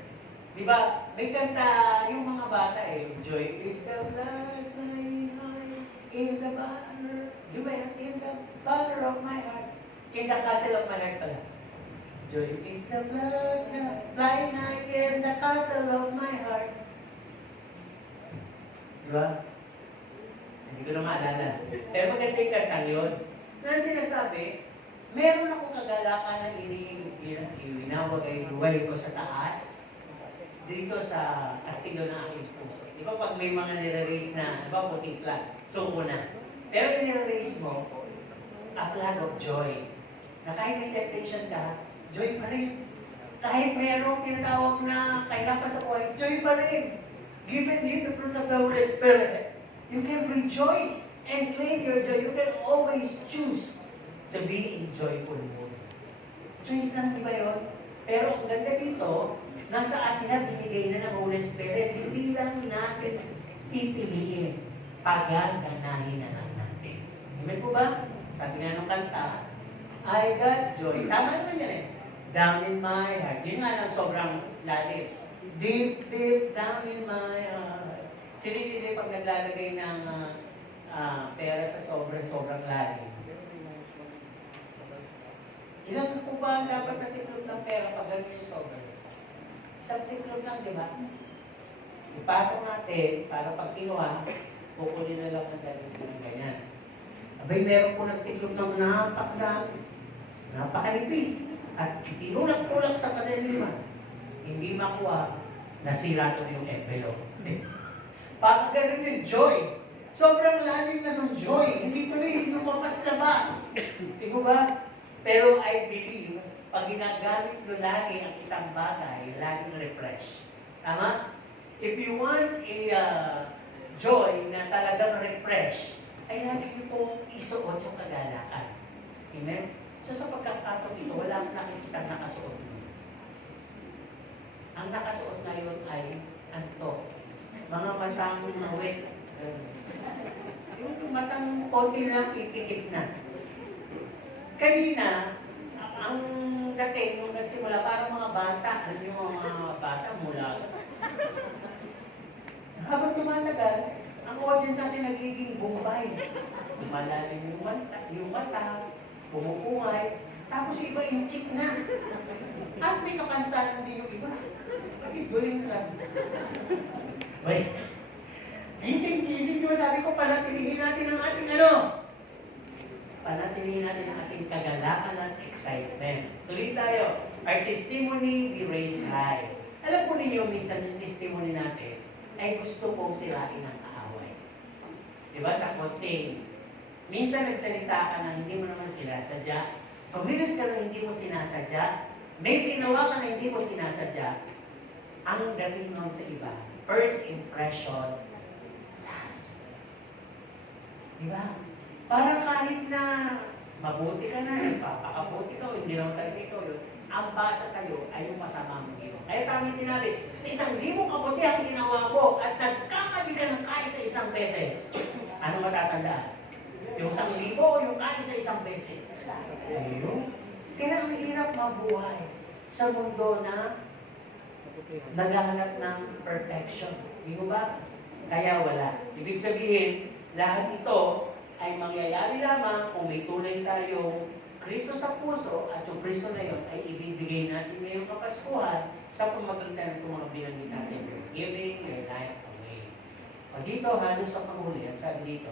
di ba, may kanta yung mga bata Joy is the light in the banner. Di ba yan? In the banner of my heart. In the castle of my heart pala. Joy is the blood that flying high in the castle of my heart. Diba? Hindi ko na maalala. Pero maganda yung kantang yun. Na sinasabi, meron akong kagalakan na iwinawag ay buhay ko sa taas dito sa kastilyo ng aking puso. Di ba pag may mga nire-raise na, di ba puting flag, suko na. Pero nire-raise mo, a flag of joy. Na kahit may temptation ka, joy pa rin. Kahit mayroong tinatawag na kahirapan sa buhay, joy pa rin. Given you the fruits of the Holy Spirit, you can rejoice and claim your joy. You can always choose to be in joyful mood. Choice lang, di ba yun? Pero ang ganda dito, nasa atin na binigay na ng Holy Spirit, hindi lang natin pipiliin, pagaganahin na lang natin. Amen po ba? Sabi nga ng kanta, I got joy. Tama naman yan Down in my heart. Yun nga lang sobrang lalim. Deep, deep down in my heart. Sinili pag naglalagay ng pera sa sobrang lalim. Ilan po ba ang dapat na tiklop ng pera pag ganyan yung sobrang? Isang tiklop lang, di ba? Ipasok natin para pag kinuha, kukunin na lang ng ganyan. Abay, meron po nagtiklop ng napakalipis. At tinulak-tulak sa kaniliman. Hindi makuha, nasira to yung envelope. Baka ganun yung joy. Sobrang lalim na ng joy. Hindi tuloy lumabas-labas. Di ba ba? Pero I believe, pag ginagamit nyo lagi ang isang bagay, laging refresh. Tama? If you want a joy na talagang refresh, ay lagi nyo pong isuot yung kagalakan. Amen? So sa pagkakataon ito, wala akong nakikita nakasuot mo. Ang nakasuot ngayon ay anto. Mga matang mawit. Yung matang konti lang pipikit na. Kanina, ang dating nung nagsimula, parang mga bata. Alam niyo mga bata, mula. Habang tumatagal, ang audience natin nagiging Bombay. Malalim yung mata, pumupungay, tapos yung iba yung chick na. At may kapansanan din yung iba. Kasi during lang. Wait. Gising, diba sabi ko, panatilihin natin ang ating panatilihin natin ang ating kagalakan at excitement. Tuloy tayo. Our testimony we raise high. Alam po ninyo, minsan yung testimony natin ay gusto kong sirain ang kaaway. Diba? Sa konting. Minsan nagsalita ka na hindi mo naman sila sadya. Pag-milos ka na hindi mo sinasadya. May ginawa ka na hindi mo sinasadya. Ang dating nun sa iba, first impression, last. Diba? Para kahit na mabuti ka na, nagpapakabuti ka, hindi naman talaga ikaw yun, ang basa sa'yo ay yung masama mong ginawa. Kaya tama sinabi, sa 1,000 kabutihan ginawa mo at nagkamali ka ng kahit sa 1 beses. Ano matatandaan? Yung 1,000 o yung kahit sa 1 beses? Ayun. Kaya ang hirap mabuhay sa mundo na naghahanap ng perfection. Hindi mo ba? Kaya wala. Ibig sabihin, lahat ito ay mangyayari lamang kung may tunay tayong Kristo sa puso at yung Kristo na yun ay ibibigay natin ngayong Kapaskuhan sa pamagitan ng mga binanggit natin. Giving your life away. O dito, halos sa panghuli, at sabi dito,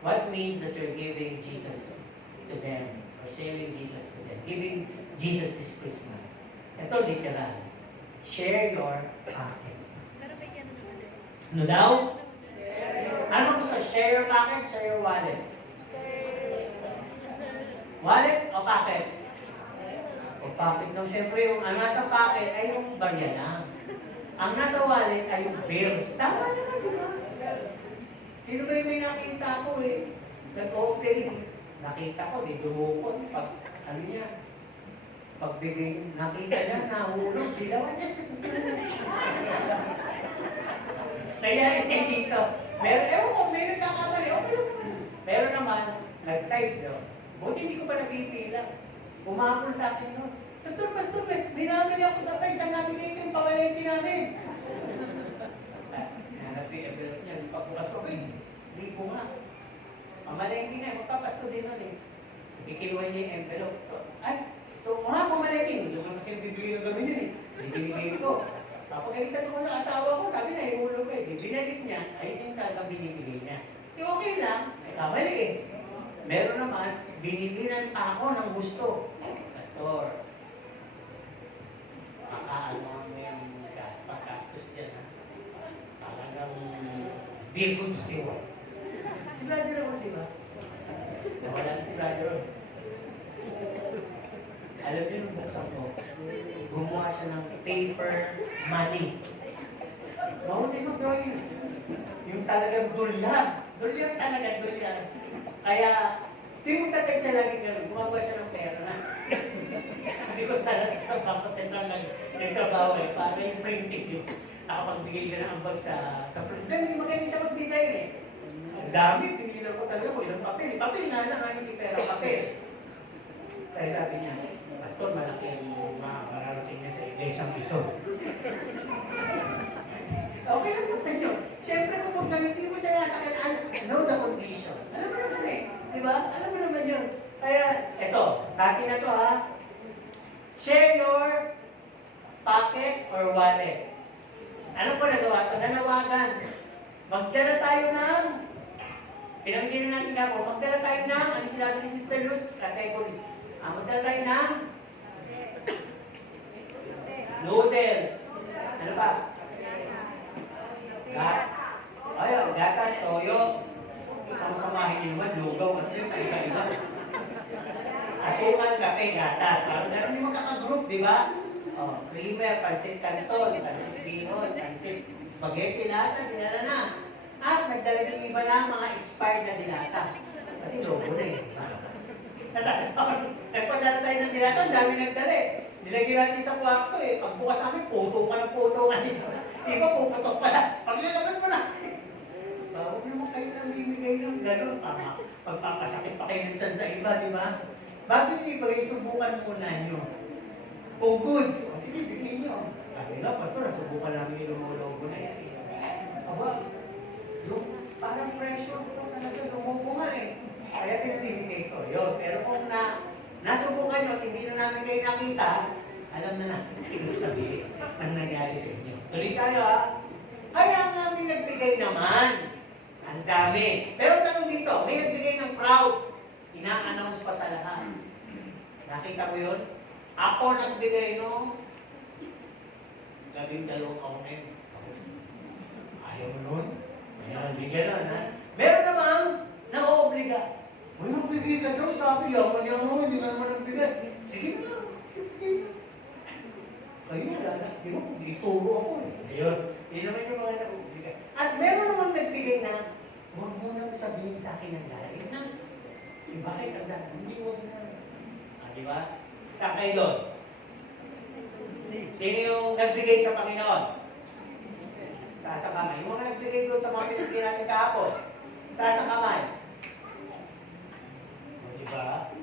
what means that you're giving Jesus to them or sharing Jesus to them? Giving Jesus this Christmas. Ito literal. Share your pocket. Ano daw? Ano gusto? Share your pocket, share your wallet. Wallet o pocket? O pocket daw. Siyempre, yung ang nasa pocket ay yung barya lang. Ang nasa wallet ay yung bills. Tama naman, di ba? Sino ba yung may nakita ko eh? Nag-opening. Nakita ko, di dumukot. Pag, ano niya? Pagbigay, nakita niya, nahulog. Dilawan niya. Nangyari kay dito. Meron, ewan ko, may nagkakamali. Okay lang. Meron naman, nag-types daw. Buti hindi ko pa nagpipila. Umapol sa akin yun. Pastor, binamili ako sa types. Ang nabigay ko yung pamalente namin. Hanap-i-envelope niya. Pagbukas ko, hindi ko nga. Pamalente nga, magpapasko din nun eh. Ikinuha niya yung envelope. Ay, so mga pamalente. Hindi ko kasi bibigay ng gano'n yun eh. Binibigay ko. Papagalitan ko sa asawa ko, sabi na, ihulog ko eh. Binalik niya, ayun yung talagang binibigay niya. Di okay lang, ay kamali eh. Meron naman, binibilan pa ako ng gusto. Pastor, ano mo yung gastos dyan ha? Talagang be good steward. Si brother ako, di ba? Nawala na si brother. Alam niyo nung buksan ko, gumawa siya ng paper money. Mahusay mag-drawing. Yung talagang dulyan. Dulyan talaga, dulyan. Kaya, tuwing magtatay siya lagi gano'n, gumagawa siya ng pera na. Hindi ko sana sa Bangko Sentral nagtrabaho eh, para yung printing yung nakapagbigay siya ng ambag sa print. Magaling siya mag-design eh. Ang dami, pinilang ko talaga kung ilang papel. Papel nga lang, hindi pera, papel. Kaya sabi niya, Pastor, malaki ang makakarating niya sa iglesyang ito. Okay lang naman yun. Siyempre, kung magsaliti mo sila sa akin, know the condition. Alam mo naman eh. Di ba? Alam mo naman yun. Kaya, eto, sa atin na to ha. Share your pocket or wallet. Ano po nagawa ito? Nanawagan. Magdala tayo ng, pinamigyan na natin ako, magdala tayo ng, ano sila ni Sister Luz, category. Magdala tayo ng noodles. Ano pa? Gatas, toyo. Sama-samahin nyo naman, lugaw. Ano yung kaiba-iba? Asukal, kape, gatas. Parang gano'n yung magkakagroup, di ba? Creamer, pansit canton, pansit bihon, pansit spaghetti, lahat na dinala na. At nagdala ng iba na mga expired na dilata. Kasi logo na eh, di ba? Nagpadala tayo ng dilata, ang dami nagdala eh. Nilagyan natin sa kwarto eh. Pagbukas namin, puto ka na. Iba, puputok pala. Paglalabas mo na. Huwag naman kayo nang bibigay ng gano'n. Pagpapasakit pa kayo sa iba, di ba? Bago nyo ibigay, subukan muna nyo. Kung goods, sige, bigay nyo. Sabi na, Pastor, subukan namin yung logo na yan. Aba, yung parang pressure ko talaga, lumubo nga eh. Kaya pinabibigay ko. Yun. Pero kung nasubukan nyo at hindi na namin kayo nakita, alam na natin ibig sabihin ang nangyari sa inyo. Tuloy tayo ha. Kaya nga may nagbigay naman. Ang dami. Pero tanong dito, may nagbigay ng crowd. Ina-announce pa sa lahat. Nakita mo yun? Ako nagbigay no 12 kaunin. Ayaw mo nun? Ayan, hindi gano'n ha. Meron namang na-obliga. May nagbigay ka daw, sabi yaman hindi ka naman nagbigay. Sige na lang, sige na. Kayo wala na, ituro ako eh. Ayun, yun naman yung mga na-obliga. At meron namang nagbigay na, huwag mo nang sabihin sa akin ang galing na. Bakit ang dami? Hindi huwag na. Di ba? Saan kayo doon? Sino yung nagbigay sa Panginoon? Taas ang kamay. Yung mga nagbigay doon sa mga pinagpili natin kahapon. Taas ang kamay. O, di ba?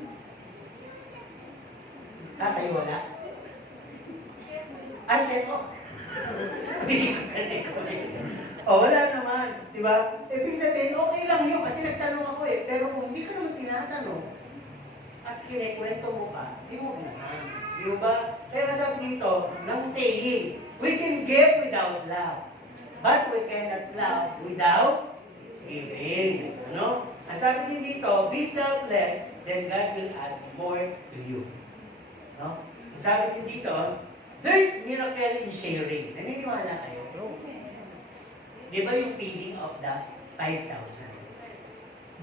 Kayo wala? Shit ko. Bili ko kasi ko. O, wala naman. Di ba? Ibig sabihin, okay lang yun kasi nagtanong ako eh. Pero kung hindi ka naman tinatanong at kinikwento mo pa, di mo naman. Di ba? Kaya sabi dito, ng saying, we can give without love. But we cannot love without giving. Ano? Ang sabi din dito, be selfless, then God will add more to you. No? Ang sabi din dito, there's miracle in sharing. Naniniwala kayo? Di ba yung feeding of the 5,000?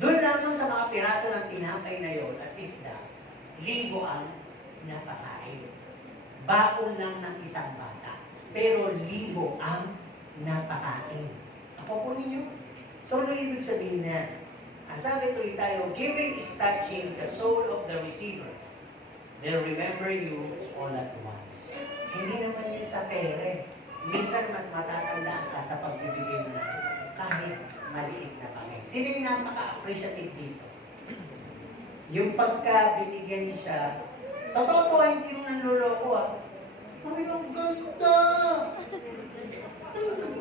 Doon lamang sa mga piraso ng tinapay na yon at isda, 1,000 ang napakain. Baon lang ng isang bata. Pero 1,000 ang napakain. Ako po ninyo. So, ano ibig sabihin na? Ang sabi tuloy tayo, giving is touching the soul of the receiver. They'll remember you all at once. Hindi naman yun sa pere. Minsan mas matatandaan ka sa pagbibigay mo na kahit maliit na bagay. Sino yung napaka-appreciative dito? Yung pagka binigyan siya, totoo hindi mo nanloloko ah. Ay, ang ganda!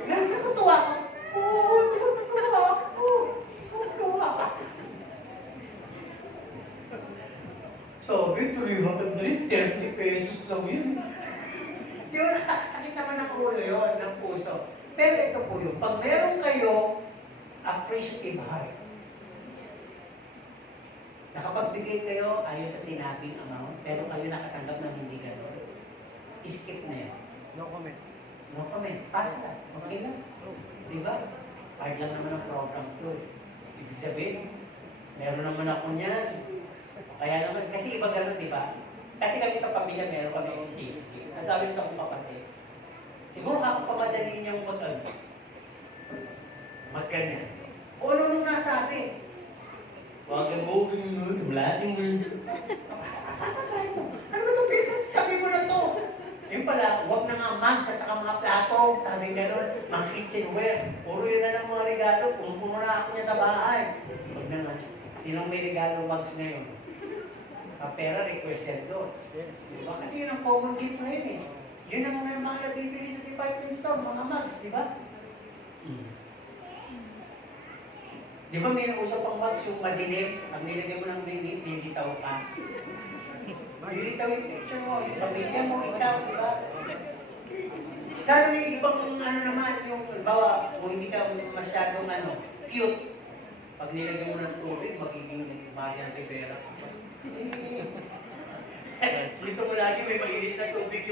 Natutuwa ka? Oo, natutuwa ako. Natutuwa ka. Sabi, 330 pesos lang yun. Di ba nakakasakit naman ng ulo yun, ng puso. Pero ito po yun, pag meron kayo appreciative heart, nakapagbigay kayo ayon sa sinabing amount, pero kayo nakatanggap ng hindi gano'n, skip na yan. No comment. No comment. Pass na. Okay lang. Di ba? Hard lang naman ang program to. Ibig sabihin, meron naman ako niyan. Kaya naman, kasi iba gano'n, di ba? Kasi kami sa pamilya, meron kami exchange. Nasabi ko sa akong kapatid, siguro ako pamadali niyang magganyan. O ano nung nasabi? Huwag ang bugin mo, malating mo yun. Ano sa ito? Ano ba itong pinagsasabi mo na to? Yung pala, huwag na nga mags at saka mga plato, sabi gano'n, mga kitchenware. Puro yun na lang mga regalo, puno na ako niya sa bahay. Huwag na nga. Sinong may regalo mags ngayon? Pera, requested doon. Yes. Diba? Kasi yun ang common gift na yun eh. Yun ang mga nabibili sa department store, mga mags, di ba? Di ba may nausap ang mags yung madilim? Pag nilagay mo ng limit, nilitaw ka. Nilitaw yung picture mo, yung pamilya mo, ikaw, di ba? Sana may ibang ano naman, yung bawa, kung hindi ka masyadong cute. Pag nilagay mo ng tubig, magiging Marian Rivera. Gusto mo lagi may mainit na tubig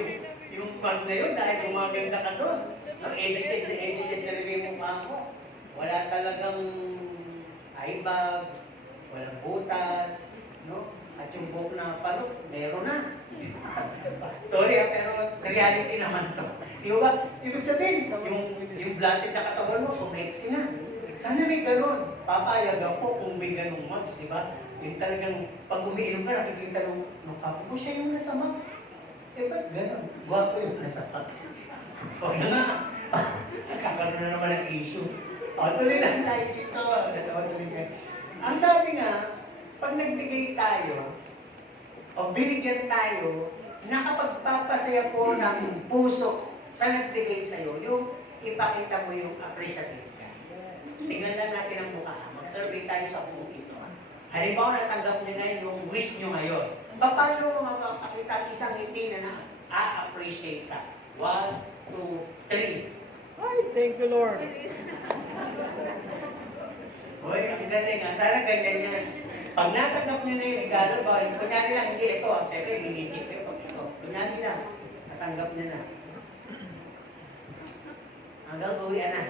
yung bag na yun dahil gumaganda ka doon. Edited talaga yung mukha mo. Wala talagang eye bags, walang butas, no? At yung buhok na palot, meron na. Sorry pero reality naman to. Di ba? Ibig sabihin, yung blotted na katawan mo, sumexy na. Sana may ganun. Papayag ako kung may ganung mags, di ba? Yung talagang, pag umiinom ka, nakikita nung kapo ko, siya yung nasa mags. Eh, ba't ganun? Gwapo yung nasa mags. O na nga. Nakakaroon na naman ng issue. O, tuloy lang tayo dito. Ang sabi nga, pag nagbigay tayo, o binigyan tayo, nakapagpapasaya po ng puso sa nagbigay sa'yo, yung ipakita mo yung appreciative ka. Tingnan lang natin ang mukha. Mag-survey tayo sa kung ito. Halimbawa, natanggap niyo na yung wish niyo ngayon. Paano mo mapapakita ang isang ngiti na appreciate ka? 1, 2, 3. Ay, thank you, Lord. Uy, ang galing ha. Sana ganyan yan. Pag natanggap niyo na yung regalo ba, kunyari lang, hindi ito. Siyempre, lingiti ko pag ito. Kunyari lang, natanggap niyo na. Hanggang uwian na.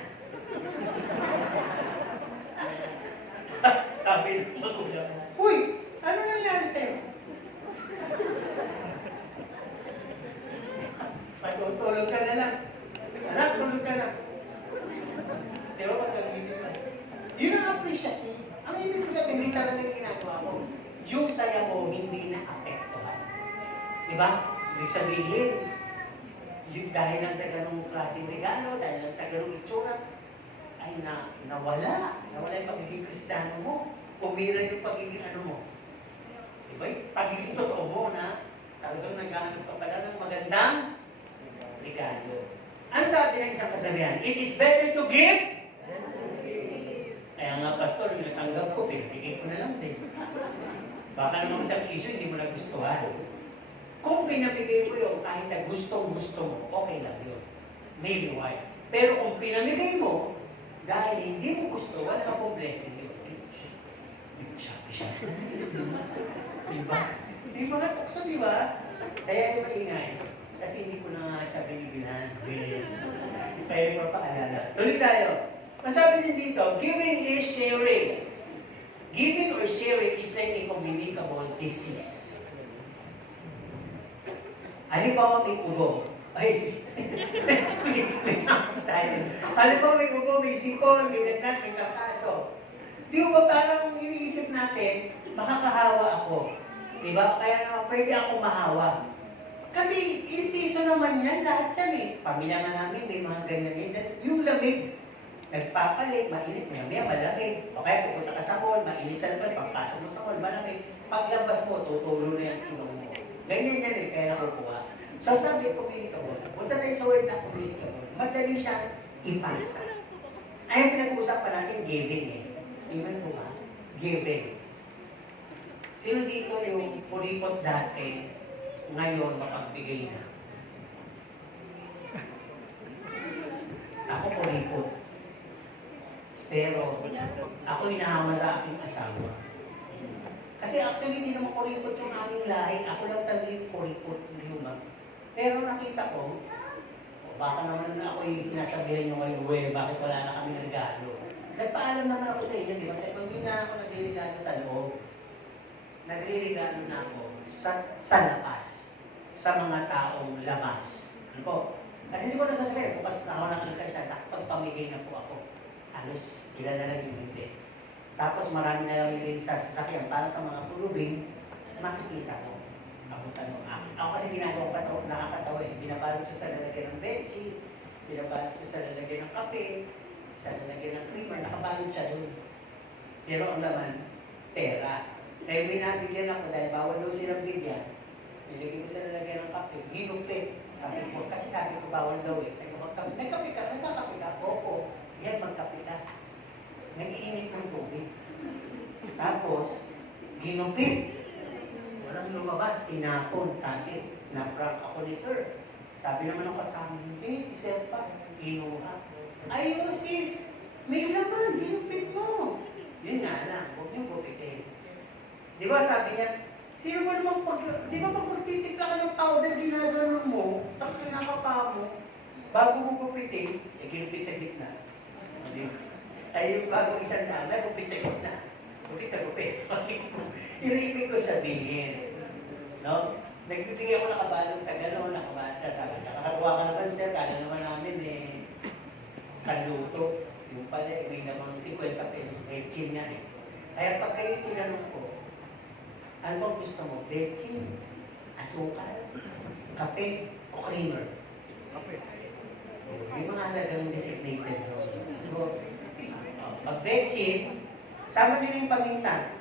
Sabi ng magulang, uy, ano nangyari sa'yo? Tulog ka na lang. Anak, tulog ka na. Di ba pagkagising na? Yun ang appreciative. Ang ibig ko sabihin, hindi talaga yung ginagawa mo. Yung saya mo, hindi na-apektuhan. Di ba? Ibig sabihin, dahil lang sa ganong klaseng regalo, dahil lang sa ganong itsura, ay nawala. Nawala yung pagiging Kristiyano mo. Umira yung pagiging ano mo. Diba? Pagiging totoo mo na talagang naghahanap ka pala ng magandang regalo. Ano sabi ng isang kasabihan? It is better to give. Kaya nga, pastor, yung natanggap ko, pinagiging ko na lang din. Baka naman sa issue, hindi mo nagustuhan. Kung pinamigay mo yun, kahit na gustong-gusto mo, okay lang yun. Maybe why. Pero kung pinamigay mo, dahil hindi mo gusto, wala ka pong blessing yun. Hindi mo siya. Diba? Di ba nga tukso, di ba? Kaya yung maingay. Kasi hindi ko na nga siya binibilan. Kaya yung mapaalala. Tuloy tayo. Masabi din dito, giving is sharing. Giving or sharing is like a communicable disease. Halimbawa may ubo. Ay, may sample tayo. Halimbawa may ubo, may sipon, may nagnat, may kakaso. Di ba parang iniisip natin, makakahawa ako. Di ba? Kaya naman pwede ako mahawa. Kasi in season naman yan, lahat yan eh. Pamilya nga namin, may mga ganyan yun. Yung lamig, nagpapalit, mainit, maya malamig. O kaya pupunta ka sa mall, mainit sa labas, pagpasok mo sa mall, malamig. Paglabas mo, tutulo na yung inom mo. Ganyan yan eh, kaya nakukuha. So sabi, communicable. Punta tayo sa word na communicable. Madali siyang ipasa. Ay, ang pinag-uusapan natin, giving eh. Iman mo ba? Giving. Sino dito yung puripot dati, ngayon mapagbigay na? Ako puripot. Pero ako hinahama sa aking asawa. Kasi actually hindi naman kuripot yung aming lahi. Ako lang talaga yung kuripot. Hindi ba? Pero nakita ko, baka naman ako yung sinasabihan nyo ngayon, bakit wala na kami regalo? Nagpaalam naman ako sa inyo, di ba? Sa hindi na ako nagre-regalo sa loob. Nagre-regalo na ako sa labas. Sa mga taong labas. Ano po? At hindi ko nasasabihin, bukas ako nakita siya, nakapagpamigay na po ako. Halos ilan na lang yung hindi. Tapos marami na lang din sa sasakyan para sa mga pulubing, makikita ko. Ako tanong akin. Ako kasi ginagawa ko nakakatawa eh. Binabalot ko sa lalagyan ng bedsheet, binabalot ko sa lalagyan ng kape, sa lalagyan ng creamer, nakabalot siya doon. Pero ang laman, pera. Kaya may nabigyan ako dahil bawal daw silang bigyan. Nilagay ko sa lalagyan ng kape, ginupit. Sabi ko, kasi sabi ko bawal daw eh. Sabi ko, nagkape ka, nagkakape ka. Opo, yan magkape ka. Nag-iinit ng tubig. Tapos, ginupit. Walang lumabas, tinapon. Sabi, na-prank ako ni sir. Sabi naman ng kasama, hindi, si sir pa. Kinuha. Ayun sis, may laman, ginupit mo. Yun nga lang, huwag niyong gupitin. Di ba sabi niya, sino mo naman di ba pag magtitikla ka ng powder, ginaganon mo, sa kinakapa mo, bago mo gupitin, ginupit sa gitna. Di ba? Ay yung bagong isang dala, gupit sa gitna. Gupit na gupit. Yung ibig ko sabihin. No? Nagbibigay ako nakabalot sa gano'n, nakabalot sa sabi. Nakakakuha ka naman sir, kala naman namin kanluto. Yung pala, may namang 50 pesos, betchin nga eh. Kaya pag kayo tinanong ko, ano bang gusto mo? Betchin, asukal, kape, o creamer? Kape. Yung mga halagang designated. Pag betchin, sama nyo na yung paminta.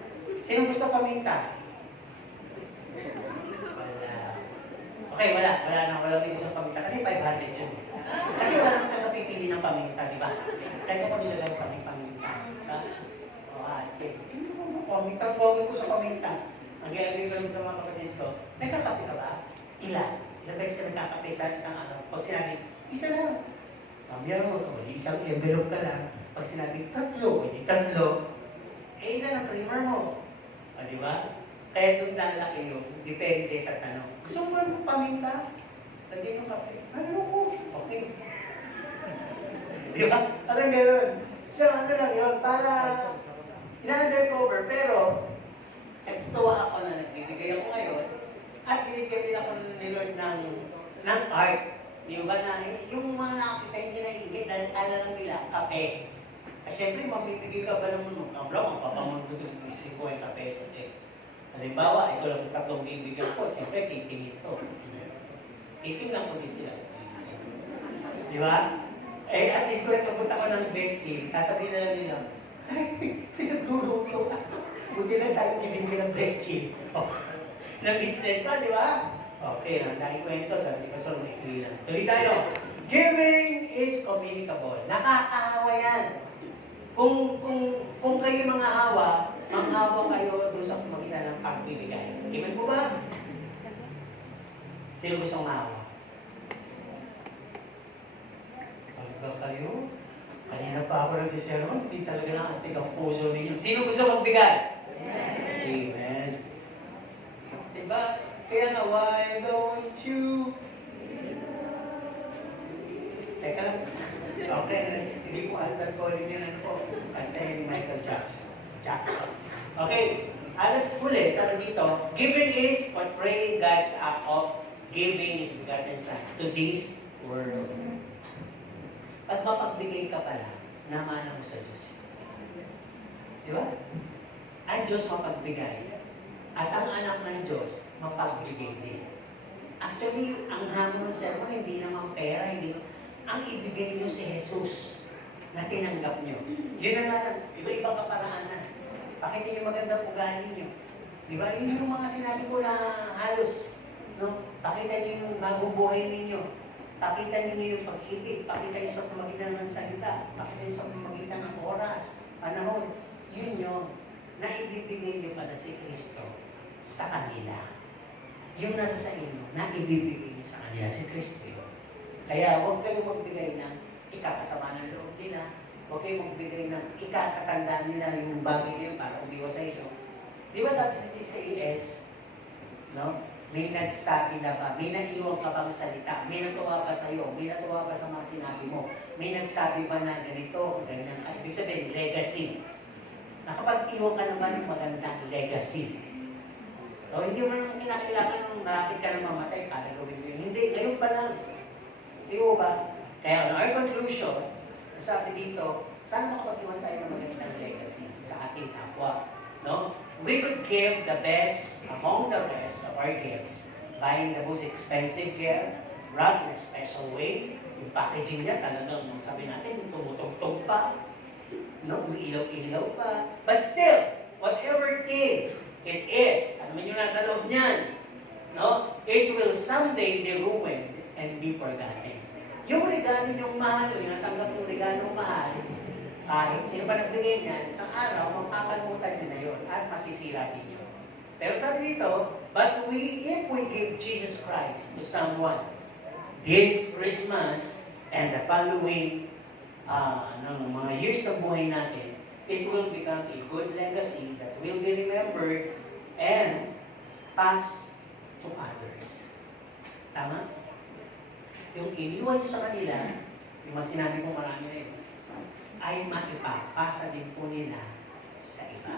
Sino gusto paminta? Wala. Okay, wala. Wala din isang paminta. Kasi 500 yun. Kasi wala nang tagapipili ng paminta, di ba? Kaya ko nilagay sa aking paminta. Comment ko sa komenta. Ang ginagawa ko sa mga kapatid ko, nagkakape ka ba? Ilan? Ilang beses ka nagkakape sa isang ano? Pag sinabi, isa lang. Mamaya mo, hindi isang envelope ka lang. Pag sinabi, tatlo, hindi tatlo. Eh, ilan ang primer mo? O, di ba? Kaya doon lalaki yung depende sa tanong. Gusto mo ba paminta? Lagyan yung kape. Ano ko? Okay. Di ba? Parang gano'n. So, ano lang yun, para ina-undercover, pero natutuwa ako na nagbibigay ako ngayon at binigyan din ako ni Lord ng art. Di ba na yung mga nakakita hindi naiigit dahil alam nila, kape. Kasi syempre, mamibigay ka ba naman ng kamlaw, ang papamundo ng 50 pesos eh. Halimbawa, ito lang tatlong bibigyan ko, siyempre, titingin to. Titingnan ko din sila. Di ba? Eh, at least kung nagpunta ko ng Betchin, kasabihin na nila, ay, pinagluluto. Buti na tayo ibigay ng Betchin. Oh, na-business pa, di ba? Okay, ang dahil kwento, sabi ko, so may lang. Tuloy tayo. Giving is communicable. Nakakaawa yan. Kung kayo mga hawa, ang hawa kayo doon sa kumakita ng pagbibigay. Iman po ba? Sino gustong mahawa? Pagka kayo, kanina pa ako nagsisermon, hindi talaga nakatig ang puso ninyo. Sino gusto magbigay? Amen. Diba? Kaya nga, why don't you? Teka lang. Okay, hindi ko altar calling yun ano po. Antayin ni Michael Jackson. Okay, alas muli, sabi dito, giving is portraying God's act of giving His begotten Son to this world. At mapagbigay ka pala, namana mo sa Diyos. Di ba? Ang Diyos mapagbigay. At ang anak ng Diyos, mapagbigay din. Actually, ang hamon ng sermon, hindi naman pera, hindi. Ang ibigay nyo si Jesus na tinanggap nyo. Yun na nga lang, iba-ibang kaparaanan. Pakita nyo magandang ugali nyo. Di ba? Yun yung mga sinabi ko na halos. No? Pakita nyo yung bagong buhay ninyo. Pakita nyo yung pag-ibig. Pakita nyo sa pamagitan ng salita. Pakita nyo sa pamagitan ng oras, panahon. Yun yun. Na ibibigay nyo pala si Kristo sa kanila. Yung nasa sa inyo, na ibibigay nyo sa kanila si Kristo yun. Kaya huwag kayo magbigay ng ikakasama ng loob nila. Huwag kayo magbigay ng ikakatandaan nila yung bagay nila para umiwas sa inyo. Di ba sabi sa ES, no? May nagsabi na ba? May naiwan ka bang salita? May natuwa ba sa iyo? May natuwa ba sa mga sinabi mo? May nagsabi ba na ganito, ganyan? Ibig sabihin, legacy. Nakapag-iwan ka naman ng magandang legacy. So, hindi mo naman kinakailangan nung malapit ka na mamatay para gawin mo yun. Hindi, ngayon pa lang. Di ba? Kaya on our conclusion, sabi dito, saan makapag-iwan tayo ng magandang legacy sa ating kapwa? No? We could give the best among the rest of our gifts, buying the most expensive gift, wrapped in a special way. Yung packaging niya talagang, sabi natin, tumutugtog pa. No? Umiilaw-ilaw pa. But still, whatever gift it is, ano man yung nasa loob niyan, no? It will someday be ruined and be forgotten. Yung regalo niyong mahal, yung natanggap ng regalo mahal, kahit sino pa nagbigay niyan, isang araw, mapapalimutan niyo na yun at masisira din yun. Pero sabi dito, but if we give Jesus Christ to someone this Christmas and the following mga years ng buhay natin, it will become a good legacy that will be remembered and passed to others. Tama? Yung iniwan nyo sa kanila, yung mas sinabi kong marami na yun, ay maipapasa din po nila sa iba.